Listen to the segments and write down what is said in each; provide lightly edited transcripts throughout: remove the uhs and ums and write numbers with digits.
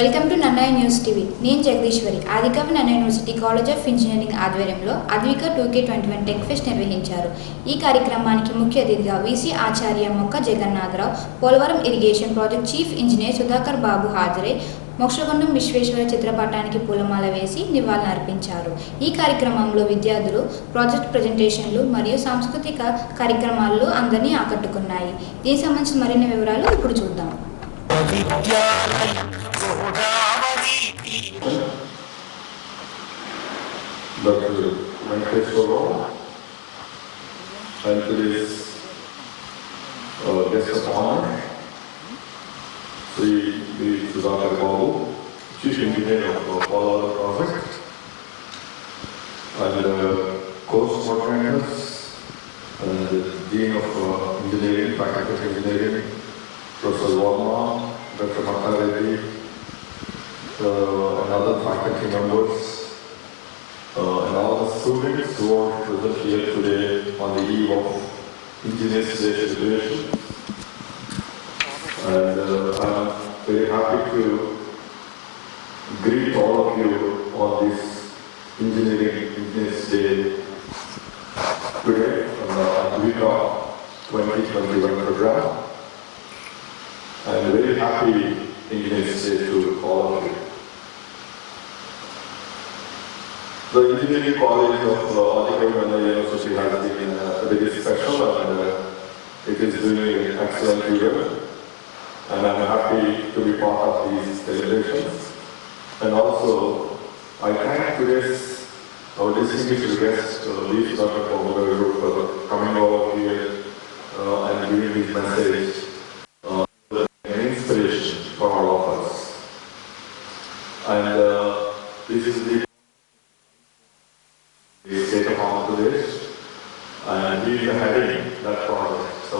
Welcome to Nanna news TV. నేను జగదీశ్వరి. ఆదికవి నన్నా university college of engineering ఆధ్వర్యంలో అద్విక 2K21 టెక్ ఫెస్ట్ నిర్వహించారు. ఈ కార్యక్రమానికి ముఖ్య అతిథిగా వీసీ ఆచార్య Mokka Jagannatha Rao, Polavaram irrigation project chief engineer Sudhakar Babu హాజరై మోక్షగుండం విశ్వేశ్వర చిత్రపటానికి పూలమాల వేసి నివాళులర్పించారు. ఈ కార్యక్రమంలో విద్యార్థులు ప్రాజెక్ట్ ప్రజెంటేషన్లు మరియు సాంస్కృతిక కార్యక్రమాలు అందరినీ ఆకట్టుకున్నాయి. దీనికి సంబంధించిన మరిన్ని వివరాలు ఇప్పుడు చూద్దాం. Dr. Venkateshwara and today's guest of honor, Sri Sudhakar Babu, Chief Engineer of Polar Project, and course coordinators, and the Dean of Engineering, Faculty of Engineering, Professor Varma, Dr. Makareddy, and other faculty members, and all the students who are present here today on the eve of Engineers Day celebration. And I'm very happy to greet all of you on this Engineers Day today on the Advika 2021 program. I'm very happy Engineers Day to all of you. The Engineering College of Adhikavi Nanda University has been very special, and it is doing an excellent year, and I'm happy to be part of these celebrations. And also, I thank today's our distinguished guest, Leaf Dr. Babu, for coming over here and giving his message, an inspiration for all of us. And this is the state of Andhra Pradesh, and he is heading that project. So,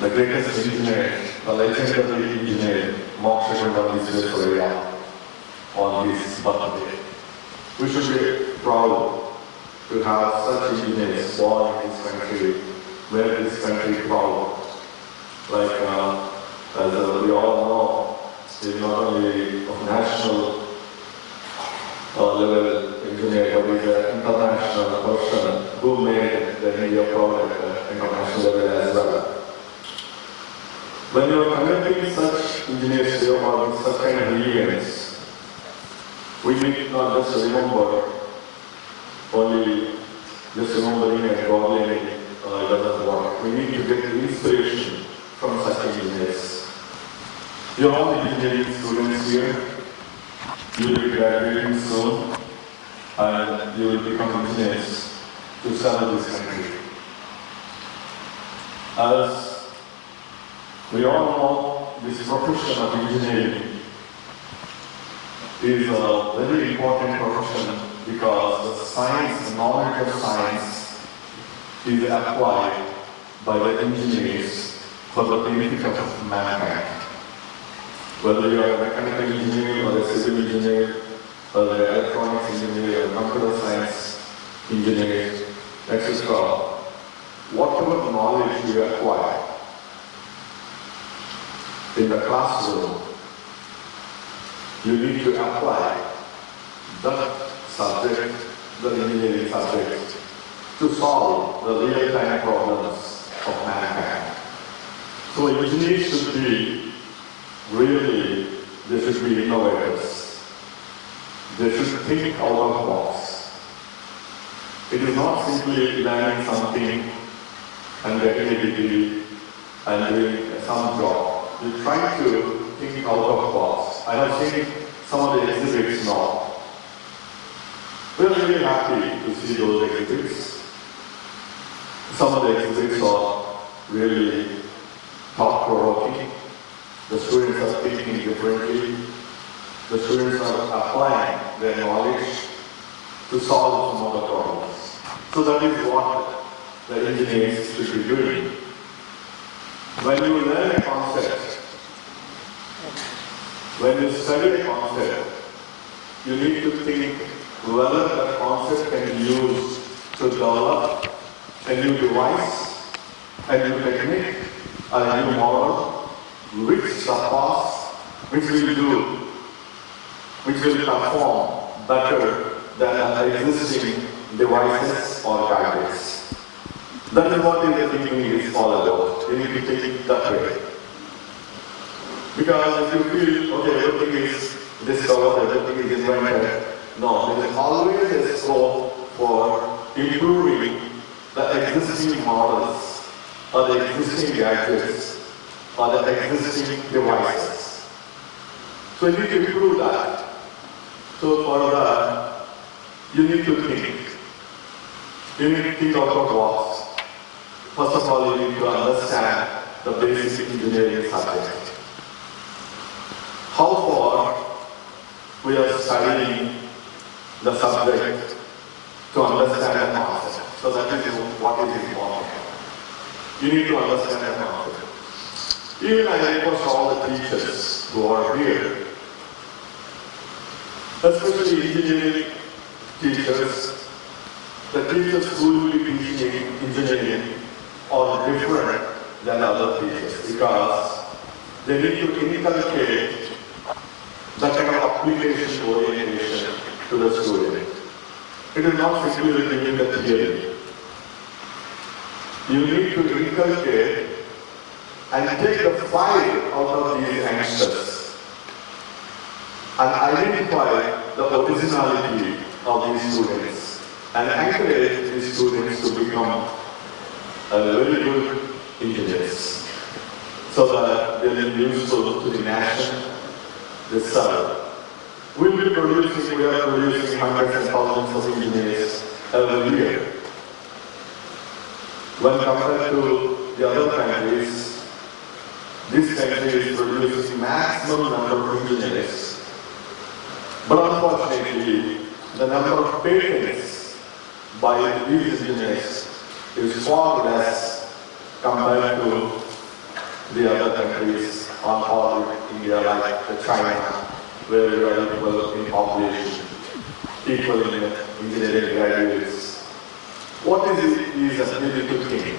the greatest engineer, the legendary engineer, Moksha Visvesvaraya, on his birthday. We should be proud to have such engineers born in this country, wear this country proud. Like, as we all know, he is not only of national level engineer, but he is an international person who made the India proud at the international level as well. When you are conducting such engineers day or such kind of events, we need not just remember only just remembering and gobbling it doesn't work. We need to get inspiration from such engineers. You are all engineering students here. You will be graduating soon, and you will become engineers to serve this country. As we all know, this profession of engineering is a very important profession because the science, the knowledge of science is applied by the engineers for the benefit of mankind. Whether you are a mechanical engineer or a civil engineer, or an electronics engineer, or computer science engineer, etc., whatever knowledge you acquire in the classroom, you need to apply that subject, the engineering subject, to solve the real-time problems of mankind. So engineers should be really, they should be innovators. They should think out of the box. It is not simply learning something and getting a degree and doing some job. You try to think out of the box. I have seen some of the exhibits now. We are really happy to see those exhibits. Some of the exhibits are really thought-provoking. The students are thinking differently. The students are applying their knowledge to solve some of the problems. So that is what the engineers should be doing. When you learn a concept, when you study a concept, you need to think whether that concept can be used to develop a new device, a new technique, a new model, which surpass, which will perform better than existing devices or gadgets. That is what the thinking is all about. You need to think that way. Because if you feel, okay, everything is discovered, everything is invented, no, there is always a scope for improving the existing models or the existing gadgets or the existing devices. So you need to improve that. So for that, you need to think. You need to think out of the box. First of all, you need to understand the basic engineering subject. How far we are studying the subject to understand the concept. So that is what is important. You need to understand the concept. Even I request all the teachers who are here, especially engineering teachers, the teachers who will be teaching engineering are different than other teachers because they need to inculcate that kind of application orientation to the student. It is not simply giving the theory. You need to inculcate and take the fire out of these youngsters and identify the originality of these students and encourage these students to become very good engineers so that they will be useful to the nation, the serve. We are producing hundreds and thousands of engineers every year. When compared to the other countries, this country is producing maximum number of engineers. But unfortunately, the number of patents by these engineers is far less compared to the other countries on par with India, like China, where we are equal in population, equal in engineering graduates. What is the reason? We need to think.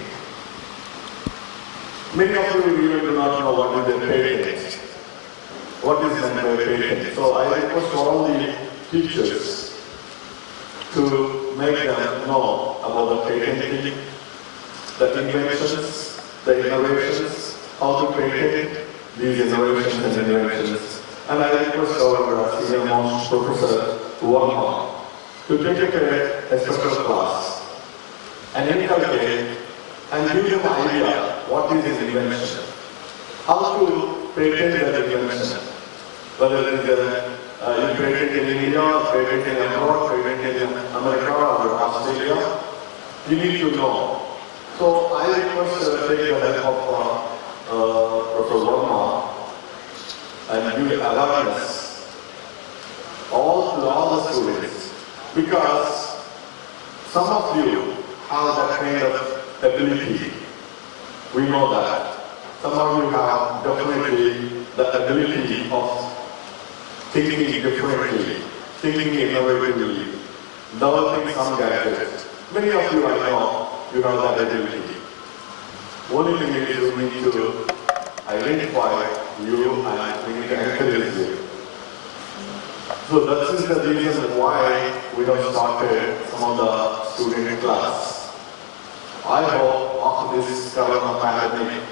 Many of you even do not know what is a patent. What is meant by patent? So I request all the teachers to make them know about the patenting, the inventions, the innovations, how to patent these innovations and inventions. And I request our senior most Professor Verma to take a special class and inculcate and give them an idea what is an invention, how to patent that invention, whether it is you patent in India, patent in abroad, patent in America or Australia, you need to know. So I request take the help of Professor Verma and give awareness to all the students, because some of you have that kind of ability. We know that. Some of you have definitely the ability of thinking differently, thinking innovatively, developing some gadgets. Many of you, I know, you have that ability. Only thing is you need to identify you and we need to encourage you. So that is the reason why we have started some of the student class. I hope after this corona pandemic,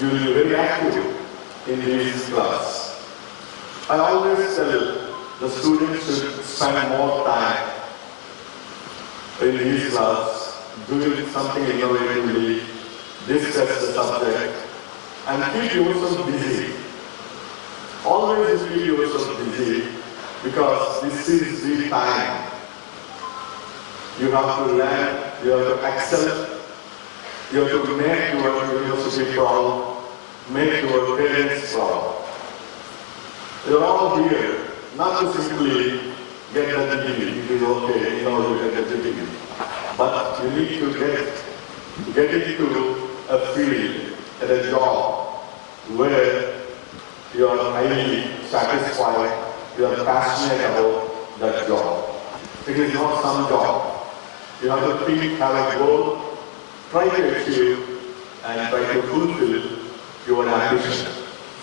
you will be very active in this class. I always tell the students should spend more time in this class, doing something innovatively, discuss the subject, and keep yourself busy. Always keep yourself busy, because this is the time. You have to learn, you have to excel, you have to make your university proud, make your parents proud. You are all here, not to simply get the degree. It is okay, you get the degree. But you need to get into a field at a job where you are highly satisfied, you are passionate about that job. It is not some job. You have to think, have a goal, try to achieve, and try to fulfill your ambition.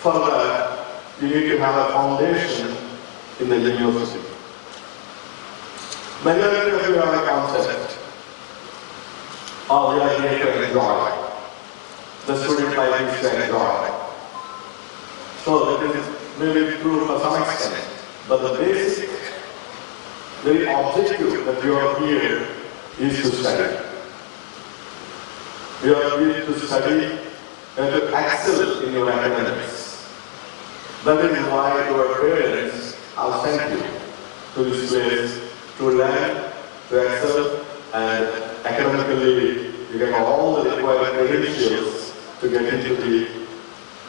For that, you need to have a foundation in the university. Majority of you have a concept, or we are here to enjoy. The student life is to enjoy. So that is maybe true for some extent, but the basic, very objective that you are here is to study. You are here to study and to excel in your academics. That is why your parents have sent you to this place to learn, to excel, and academically you get all the required credentials to get into the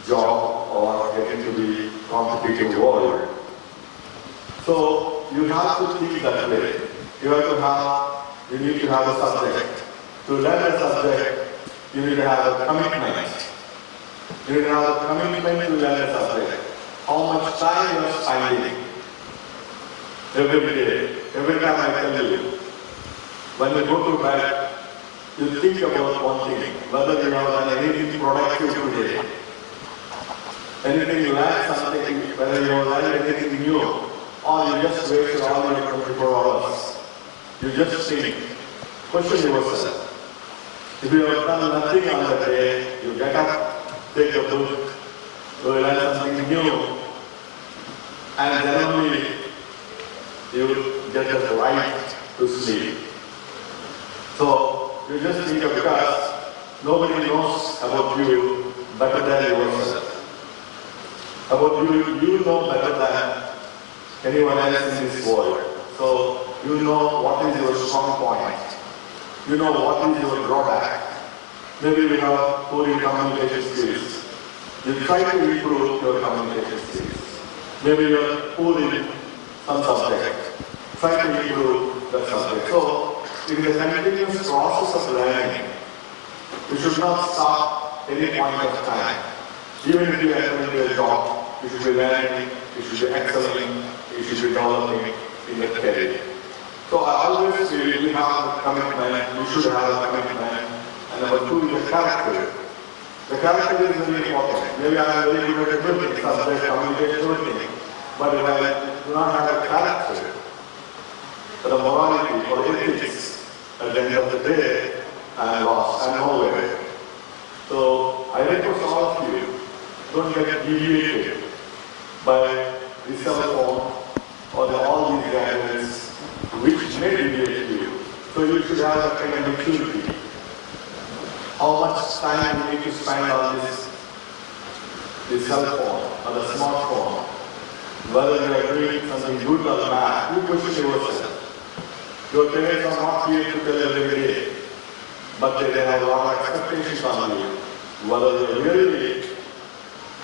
job or get into the competitive world. So you have to think that way. You need to have a subject. To learn a subject, you need to have a commitment. You need to have a commitment to learn a subject. How much time you are spending every day. Every time I tell you, when you go to bed, you think about one thing, whether you have done anything productive today, anything learned something, whether you have learned anything new, or you just wasted all your 24 hours. You just think, question yourself. If you have done nothing on the day, you get up, take a book, you learn something new, and then only you get the right to sleep. So you just think of, because nobody knows about you better than yourself. About you, you know better than anyone else in this world. So you know what is your strong point. You know what is your drawback. Maybe you have poor communication skills. You try to improve your communication skills. Maybe you are poor in some subject. Try to improve that subject. So in the continuous process of learning, you should not stop any point of time. Even if you enter into a job, you should be learning, you should be excelling, you should be developing in your career. So I always feel you have a commitment, you should have a commitment, and number two is the character. The character is very important. Maybe I am very good at everything, subject, communication, everything. But if I do not have a character, the morality or ethics, at the end of the day, I am lost, I am nowhere. So I request all of you, don't get deviated by the cell phone or all these gadgets which may deviate you. So you should have a kind of maturity. How much time you need to spend on the cell phone or the smartphone, whether you are doing something good or bad, you question yourself. Your parents are not here to tell every day, but they have a lot of expectations on you. Whether you are really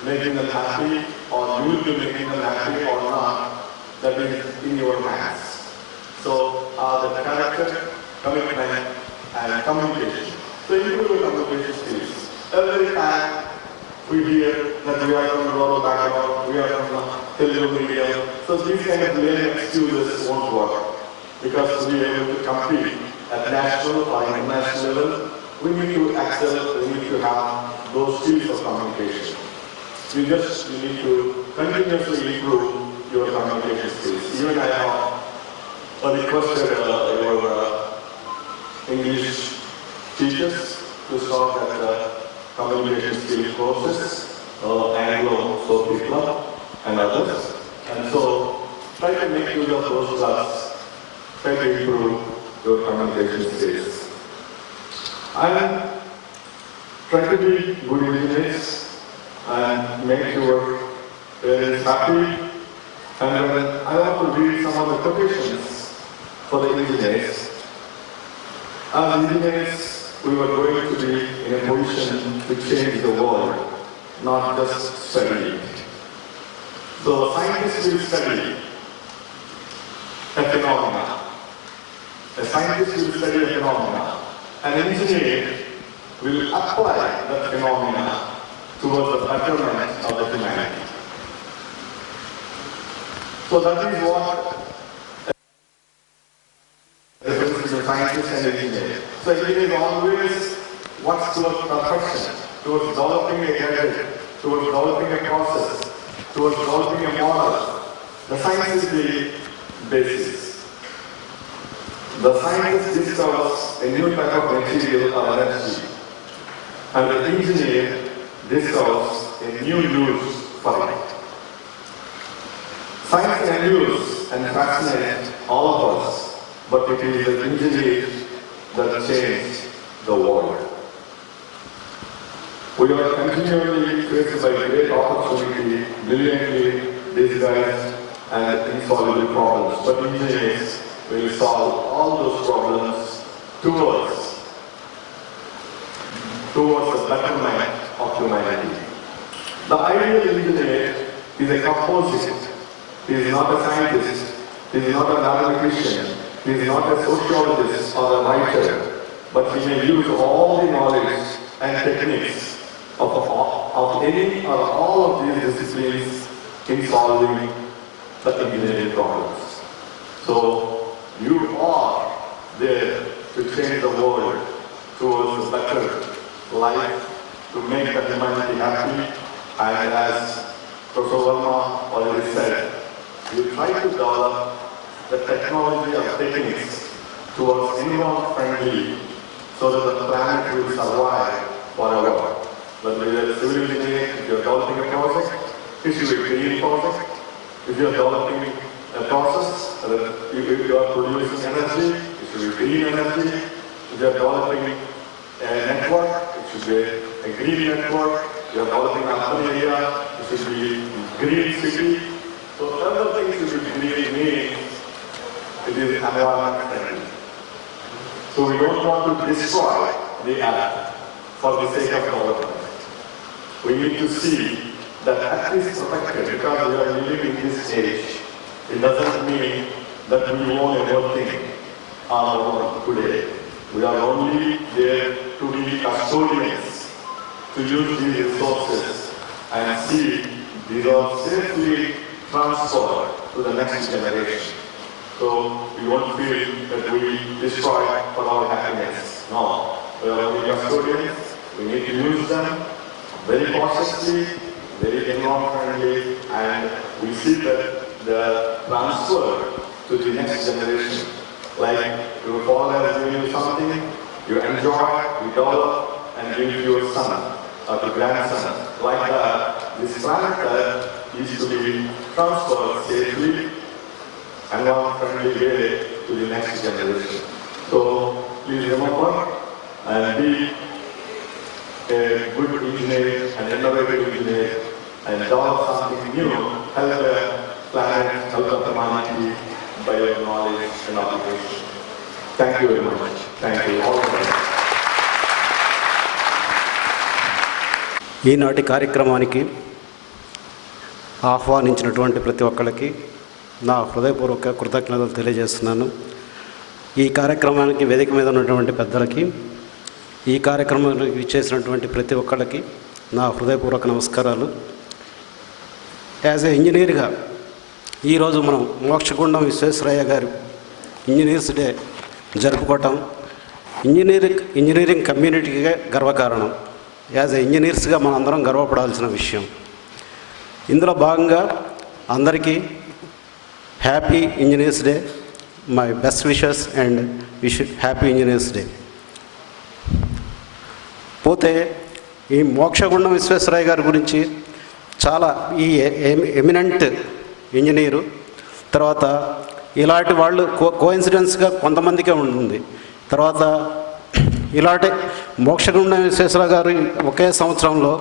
making them happy or you will be making them happy or not, that is in your hands. So the character, commitment, and communication. So improve your communication skills. Every time we hear that we are from rural background, we are from Telugu medium, so these kind of lame excuses won't work. Because to be able to compete at national or international level, we need to excel, we need to have those skills of communication. You need to continuously improve your communication skills. Even I have requested your English teachers to start at communication skill courses, Anglo Social Club and others. And so try to make use of those clubs. Try to improve your communication skills. And try to be good engineers and make your parents happy. And when I want to read some of the quotations for the engineers. As engineers, we were going to be in a position to change the world, not just study it. So scientists will study a phenomena. A scientist will study a phenomena. An engineer will apply that phenomena towards the betterment of the humanity. So that is what the difference between scientist and engineer. So engineer always works towards perfection, towards developing a gadget, towards developing a process, towards developing a model. The science is the basis. The scientist discovers a new type of material or energy, and the engineer discovers a new use for it. Science can amuse and fascinate all of us, but it is the engineer that changed the world. We are continually faced by great opportunity, brilliantly disguised and insoluble problems, but engineers will solve all those problems towards the betterment of humanity. The ideal engineer is a composite. He is not a scientist, he is not a mathematician, he is not a sociologist or a writer, but he may use all the knowledge and techniques of any or all of these disciplines in solving the engineering problems. So you are there to change the world towards a better life, to make the humanity happy, and as Professor Verma already said, you try to develop the technology of techniques towards environment friendly so that the planet will survive forever. Whether you are a civil engineer, if you are developing a project, it should be a green project. If you are developing a process, if you are producing energy, it should be green energy. If you are developing a network, it should be a green network. If you are developing an urban area, it should be a green city. So everything should be green means it is environment friendly. So we don't want to destroy the earth for the sake of development. We need to see that earth is protected because we are living in this age. It doesn't mean that we own everything on our own today. We are only there to be custodians, to use these resources and see these are safely transferred to the next generation. So we won't feel that we destroy for our happiness. No, we are only custodians. We need to use them very cautiously, very environment-friendly, and we see that the transfer to the next generation. Like your father has given you something, you enjoy, you develop, and give to your son or to grandson. Like that, this planet Earth is to be transferred safely, environment-friendly way to the next generation. So please remember and be a good engineer, an innovative engineer, and develop something new, help the planet, help the humanity by your knowledge and application. Thank you very much. Thank you all of you. ఈనాటి కార్యక్రమానికి ఆహ్వానించినటువంటి ప్రతి ఒక్కరికి నా హృదయపూర్వక కృతజ్ఞతలు తెలియజేస్తున్నాను. ఈ కార్యక్రమానికి వేదిక మీద ఉన్నటువంటి పెద్దలకి, ఈ కార్యక్రమానికి ఇచ్చేసినటువంటి ప్రతి ఒక్కరికి నా హృదయపూర్వక నమస్కారాలు. యాజ్ ఏ ఇంజనీర్గా ఈరోజు మనం మోక్షగుండం విశ్వేశ్వరయ్య గారు ఇంజనీర్స్ డే జరుపుకోవటం ఇంజనీరింగ్ కమ్యూనిటీగా గర్వకారణం. యాజ్ ఏ ఇంజనీర్స్గా మనం అందరం గర్వపడాల్సిన విషయం. ఇందులో భాగంగా అందరికీ happy engineers day, my best wishes and happy engineers day. పోతే ఈ మోక్షగుండం విశ్వేశ్వరయ్య గారి గురించి చాలా ఈ ఎమినెంట్ ఇంజనీరు, తర్వాత ఇలాంటి వాళ్ళు కోఇన్సిడెన్స్గా కొంతమందికే ఉంటుంది. తర్వాత ఇలాంటి మోక్షగుండం విశ్వేశ్వరయ్య గారు ఒకే సంవత్సరంలో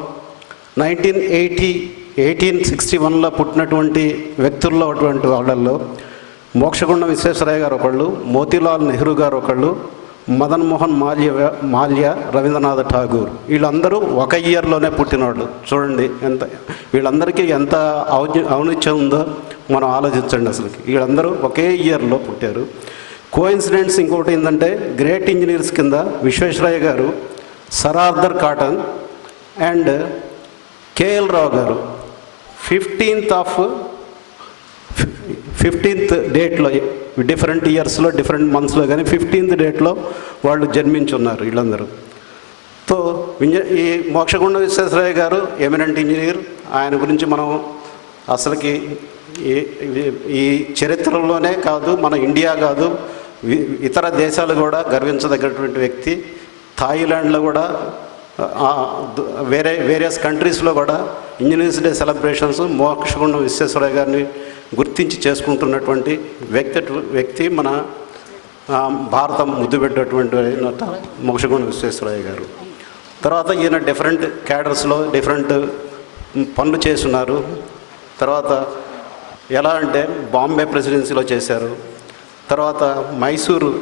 1861లో పుట్టినటువంటి వ్యక్తుల్లో అటువంటి వాళ్ళల్లో మోక్షగుండం విశ్వేశ్వరయ్య గారు ఒకళ్ళు, మోతీలాల్ నెహ్రూ గారు ఒకళ్ళు, మదన్ మోహన్ మాల్య, రవీంద్రనాథ్ ఠాగూర్, వీళ్ళందరూ ఒక ఇయర్లోనే పుట్టినవాళ్ళు. చూడండి వీళ్ళందరికీ ఎంత ఔన్నత్యం ఉందో మనం ఆలోచించండి. అసలుకి వీళ్ళందరూ ఒకే ఇయర్లో పుట్టారు. కోఇన్సిడెంట్స్ ఇంకోటి ఏంటంటే, గ్రేట్ ఇంజనీర్స్ కింద విశ్వేశ్వరయ్య గారు, sir Arthur Cotton and KL Rao గారు 15th డేట్లో, డిఫరెంట్ ఇయర్స్లో డిఫరెంట్ మంత్స్లో కానీ 15th డేట్లో వాళ్ళు జన్మించున్నారు వీళ్ళందరూ. సో ఈ మోక్షగుండ విశ్వేశ్వరయ్య గారు ఎమినెంట్ ఇంజనీర్. ఆయన గురించి మనం అసలుకి ఈ చరిత్రలోనే కాదు, మన ఇండియా కాదు, ఇతర దేశాలు కూడా గర్వించదగినటువంటి వ్యక్తి. థాయిలాండ్లో కూడా వేరియస్ కంట్రీస్లో కూడా ఇంజనీర్స్ డే సెలబ్రేషన్స్ మోక్షగుండం విశ్వేశ్వరయ్య గారిని గుర్తించి చేసుకుంటున్నటువంటి వ్యక్తి మన భారతం ముద్దుపెట్టేటువంటి మోక్షగుండం విశ్వేశ్వరయ్య గారు. తర్వాత ఈయన డిఫరెంట్ క్యాడర్స్లో డిఫరెంట్ పనులు చేస్తున్నారు. తర్వాత ఎలా అంటే బాంబే ప్రెసిడెన్సీలో చేశారు. తర్వాత మైసూరు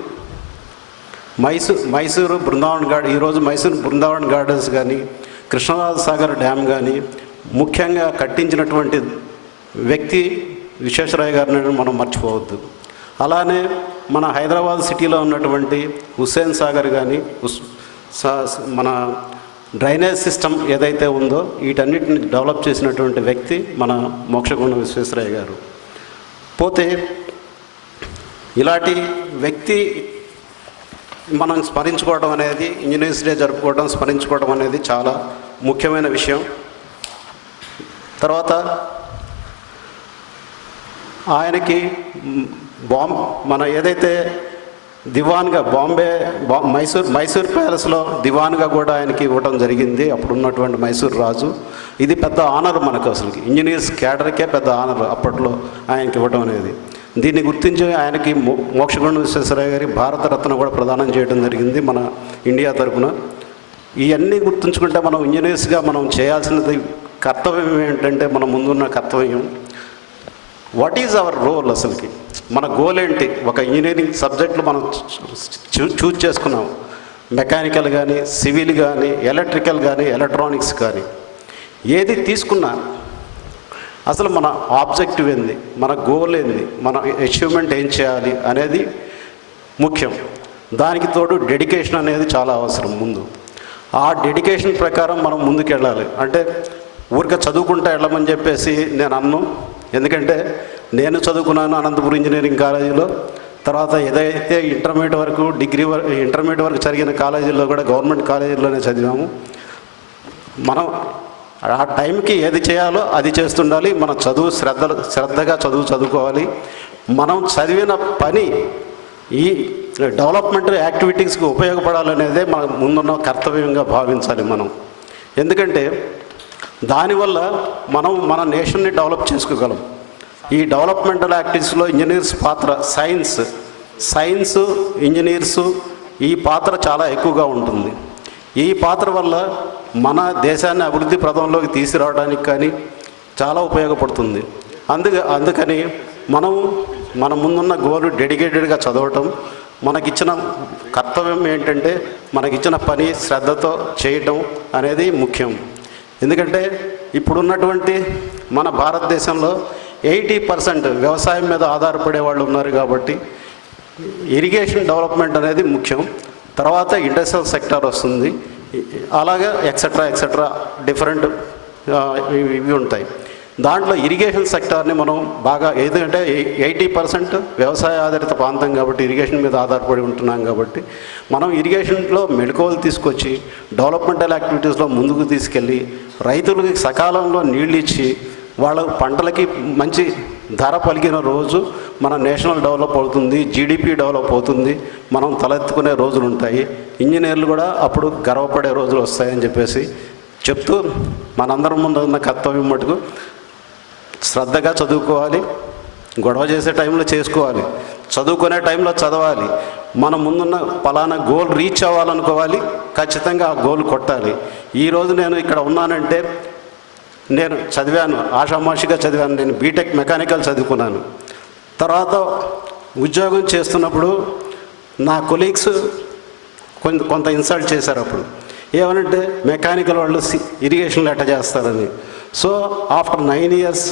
బృందావన్ గార్డెన్, ఈరోజు మైసూరు బృందావన్ గార్డెన్స్ కానీ, కృష్ణరాజ సాగర్ డ్యామ్ కానీ ముఖ్యంగా కట్టించినటువంటి వ్యక్తి విశ్వేశ్వరయ్య గారిని మనం మర్చిపోవద్దు. అలానే మన హైదరాబాద్ సిటీలో ఉన్నటువంటి హుస్సేన్ సాగర్ కానీ, మన డ్రైనేజ్ సిస్టమ్ ఏదైతే ఉందో వీటన్నిటిని డెవలప్ చేసినటువంటి వ్యక్తి మన మోక్షగుండం విశ్వేశ్వరయ్య గారు. పోతే ఇలాంటి వ్యక్తి మనం స్మరించుకోవడం అనేది, ఇంజనీర్స్ డే జరుపుకోవడం, స్మరించుకోవడం అనేది చాలా ముఖ్యమైన విషయం. తర్వాత ఆయనకి మన ఏదైతే దివాన్గా మైసూర్ ప్యాలెస్లో దివాన్గా కూడా ఆయనకి ఇవ్వడం జరిగింది అప్పుడున్నటువంటి మైసూర్ రాజు. ఇది పెద్ద ఆనర్ మనకు, అసలుకి ఇంజనీర్స్ క్యాడర్కే పెద్ద ఆనర్ అప్పట్లో ఆయనకి ఇవ్వడం అనేది. దీన్ని గుర్తించి ఆయనకి మోక్షగుండం విశ్వేశ్వరయ్య గారి భారతరత్న కూడా ప్రదానం చేయడం జరిగింది మన ఇండియా తరఫున. ఇవన్నీ గుర్తుంచుకుంటే మనం ఇంజనీర్స్గా మనం చేయాల్సినది కర్తవ్యం ఏంటంటే, మన ముందున్న కర్తవ్యం వాట్ ఈజ్ అవర్ రోల్, అసలుకి మన గోల్ ఏంటి. ఒక ఇంజనీరింగ్ సబ్జెక్టులు మనం చూజ్ చేసుకున్నాం, మెకానికల్ కానీ, సివిల్ కానీ, ఎలక్ట్రికల్ కానీ, ఎలక్ట్రానిక్స్ కానీ, ఏది తీసుకున్నా అసలు మన ఆబ్జెక్టివ్ ఏంది, మన గోల్ ఏంది, మన అచీవ్మెంట్ ఏం చేయాలి అనేది ముఖ్యం. దానికి తోడు డెడికేషన్ అనేది చాలా అవసరం. ముందు ఆ డెడికేషన్ ప్రకారం మనం ముందుకు వెళ్ళాలి. అంటే ఊరికే చదువుకుంటా వెళ్ళమని చెప్పేసి నేను అన్ను. ఎందుకంటే నేను చదువుకున్నాను అనంతపురం ఇంజనీరింగ్ కాలేజీలో. తర్వాత ఏదైతే ఇంటర్మీడియట్ వరకు జరిగిన కాలేజీల్లో కూడా గవర్నమెంట్ కాలేజీల్లోనే చదివాము. మనం ఆ టైంకి ఏది చేయాలో అది చేస్తుండాలి. మన చదువు శ్రద్ధగా చదువుకోవాలి. మనం చదివిన పని ఈ డెవలప్మెంట్ యాక్టివిటీస్కి ఉపయోగపడాలనేదే మన ముందున్న కర్తవ్యంగా భావించాలి మనం. ఎందుకంటే దానివల్ల మనం మన నేషన్ని డెవలప్ చేసుకోగలం. ఈ డెవలప్మెంటల్ యాక్టివిటీస్లో ఇంజనీర్స్ పాత్ర, సైన్స్ ఇంజనీర్సు ఈ పాత్ర చాలా ఎక్కువగా ఉంటుంది. ఈ పాత్ర వల్ల మన దేశాన్ని అభివృద్ధి పథంలోకి తీసుకురావడానికి కానీ చాలా ఉపయోగపడుతుంది. అందుకని మన ముందున్న గోల్ డెడికేటెడ్గా చదవటం, మనకిచ్చిన కర్తవ్యం ఏంటంటే మనకిచ్చిన పని శ్రద్ధతో చేయటం అనేది ముఖ్యం. ఎందుకంటే ఇప్పుడున్నటువంటి మన భారతదేశంలో 80% వ్యవసాయం మీద ఆధారపడే వాళ్ళు ఉన్నారు. కాబట్టి ఇరిగేషన్ డెవలప్మెంట్ అనేది ముఖ్యం. తర్వాత ఇండస్ట్రియల్ సెక్టార్ వస్తుంది. అలాగే ఎక్సెట్రా డిఫరెంట్ ఇవి ఉంటాయి. దాంట్లో ఇరిగేషన్ సెక్టార్ని మనం బాగా, ఎందుకంటే 80% వ్యవసాయ ఆధారిత ప్రాంతం కాబట్టి ఇరిగేషన్ మీద ఆధారపడి ఉంటున్నాం. కాబట్టి మనం ఇరిగేషన్లో మెళకువలు తీసుకొచ్చి డెవలప్మెంటల్ యాక్టివిటీస్లో ముందుకు తీసుకెళ్ళి రైతులకి సకాలంలో నీళ్ళు ఇచ్చి వాళ్ళ పంటలకి మంచి ధర పలికిన రోజు మన నేషనల్ డెవలప్ అవుతుంది, జీడిపి డెవలప్ అవుతుంది, మనం తలెత్తుకునే రోజులు ఉంటాయి. ఇంజనీర్లు కూడా అప్పుడు గర్వపడే రోజులు వస్తాయని చెప్పేసి చెప్తూ మనందరం ముందు ఉన్న కర్తవ్యం మటుకు శ్రద్ధగా చదువుకోవాలి. గొడవ చేసే టైంలో చేసుకోవాలి, చదువుకునే టైంలో చదవాలి. మన ముందున్న పలానా గోల్ రీచ్ అవ్వాలనుకోవాలి, ఖచ్చితంగా ఆ గోల్ కొట్టాలి. ఈరోజు నేను ఇక్కడ ఉన్నానంటే నేను చదివాను, ఆషామాషిగా చదివాను. నేను బీటెక్ మెకానికల్ చదువుకున్నాను. తర్వాత ఉద్యోగం చేస్తున్నప్పుడు నా కొలీగ్స్ కొంత ఇన్సల్ట్ చేశారు. అప్పుడు ఏమనంటే మెకానికల్ వాళ్ళు ఇరిగేషన్లో ఎట్ట చేస్తారని. సో ఆఫ్టర్ 9 years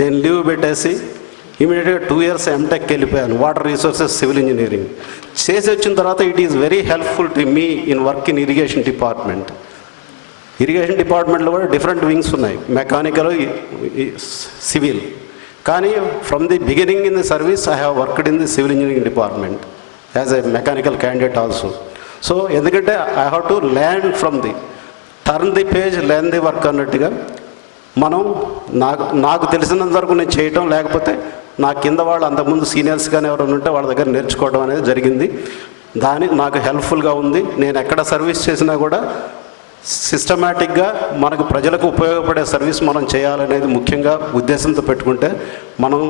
నేను లీవ్ పెట్టేసి ఇమీడియట్గా 2 years ఎంటెక్ వెళ్ళిపోయాను, వాటర్ రిసోర్సెస్ సివిల్ ఇంజనీరింగ్ చేసి వచ్చిన తర్వాత it is very helpful to me in work in irrigation department. Irrigation డిపార్ట్మెంట్లో కూడా డిఫరెంట్ వింగ్స్ ఉన్నాయి, మెకానికల్, సివిల్. కానీ from the beginning in the service I have worked in the civil engineering department as a mechanical candidate also. So ఎందుకంటే I have to learn from the turn the page, learn the work అన్నట్టుగా మనం నాకు తెలిసినంత వరకు నేను చేయటం, లేకపోతే నా కింద వాళ్ళు అంతకుముందు సీనియర్స్ కానీ ఎవరైనా ఉంటే వాళ్ళ దగ్గర నేర్చుకోవడం అనేది జరిగింది. దానికి నాకు హెల్ప్ఫుల్గా ఉంది. నేను ఎక్కడ సర్వీస్ చేసినా కూడా సిస్టమేటిక్గా మనకు ప్రజలకు ఉపయోగపడే సర్వీస్ మనం చేయాలనేది ముఖ్యంగా ఉద్దేశంతో పెట్టుకుంటే మనం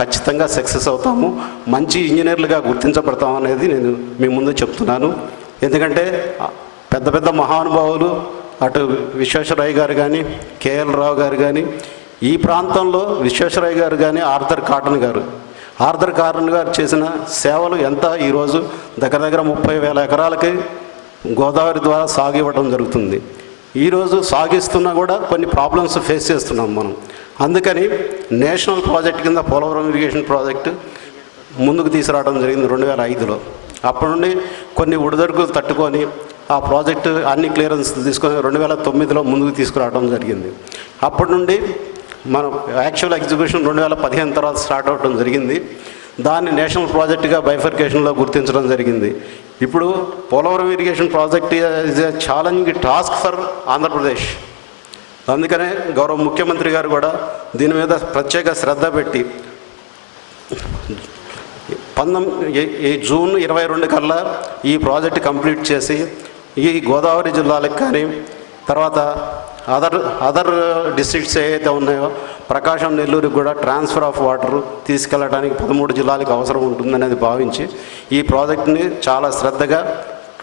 ఖచ్చితంగా సక్సెస్ అవుతాము, మంచి ఇంజనీర్లుగా గుర్తించబడతాం అనేది నేను మీ ముందు చెప్తున్నాను. ఎందుకంటే పెద్ద పెద్ద మహానుభావులు అటు విశ్వేశ్వరయ్య గారు కానీ, కేఎల్ రావు గారు కానీ, ఈ ప్రాంతంలో విశ్వేశ్వరయ్య గారు కానీ, ఆర్థర్ కాటన్ గారు చేసిన సేవలు ఎంత ఈరోజు దగ్గర దగ్గర 30,000 ఎకరాలకి గోదావరి ద్వారా సాగు ఇవ్వడం జరుగుతుంది. ఈరోజు సాగిస్తున్నా కూడా కొన్ని ప్రాబ్లమ్స్ ఫేస్ చేస్తున్నాం మనం. అందుకని నేషనల్ ప్రాజెక్ట్ కింద పోలవరం ఇరిగేషన్ ప్రాజెక్టు ముందుకు తీసుకురావడం జరిగింది 2005లో. అప్పటి నుండి కొన్ని ఒడిదొడుకులు తట్టుకొని ఆ ప్రాజెక్టు అన్ని క్లియరెన్స్ తీసుకొని 2009లో ముందుకు తీసుకురావడం జరిగింది. అప్పటి నుండి మనం యాక్చువల్ ఎగ్జిక్యూషన్ 2015 తర్వాత స్టార్ట్ అవ్వడం జరిగింది. దాన్ని నేషనల్ ప్రాజెక్టుగా బైఫర్కేషన్లో గుర్తించడం జరిగింది. ఇప్పుడు Polavaram irrigation project is a challenging task for Andhra Pradesh. అందుకనే గౌరవ ముఖ్యమంత్రి గారు కూడా దీని మీద ప్రత్యేక శ్రద్ధ పెట్టి జూన్ 22 కల్లా ఈ ప్రాజెక్ట్ కంప్లీట్ చేసి ఈ గోదావరి జిల్లాలకు కానీ తర్వాత అదర్ డిస్ట్రిక్ట్స్ ఏవైతే ఉన్నాయో ప్రకాశం, నెల్లూరుకి కూడా ట్రాన్స్ఫర్ ఆఫ్ వాటర్ తీసుకెళ్ళడానికి 13 జిల్లాలకు అవసరం ఉంటుందనేది భావించి ఈ ప్రాజెక్ట్ని చాలా శ్రద్ధగా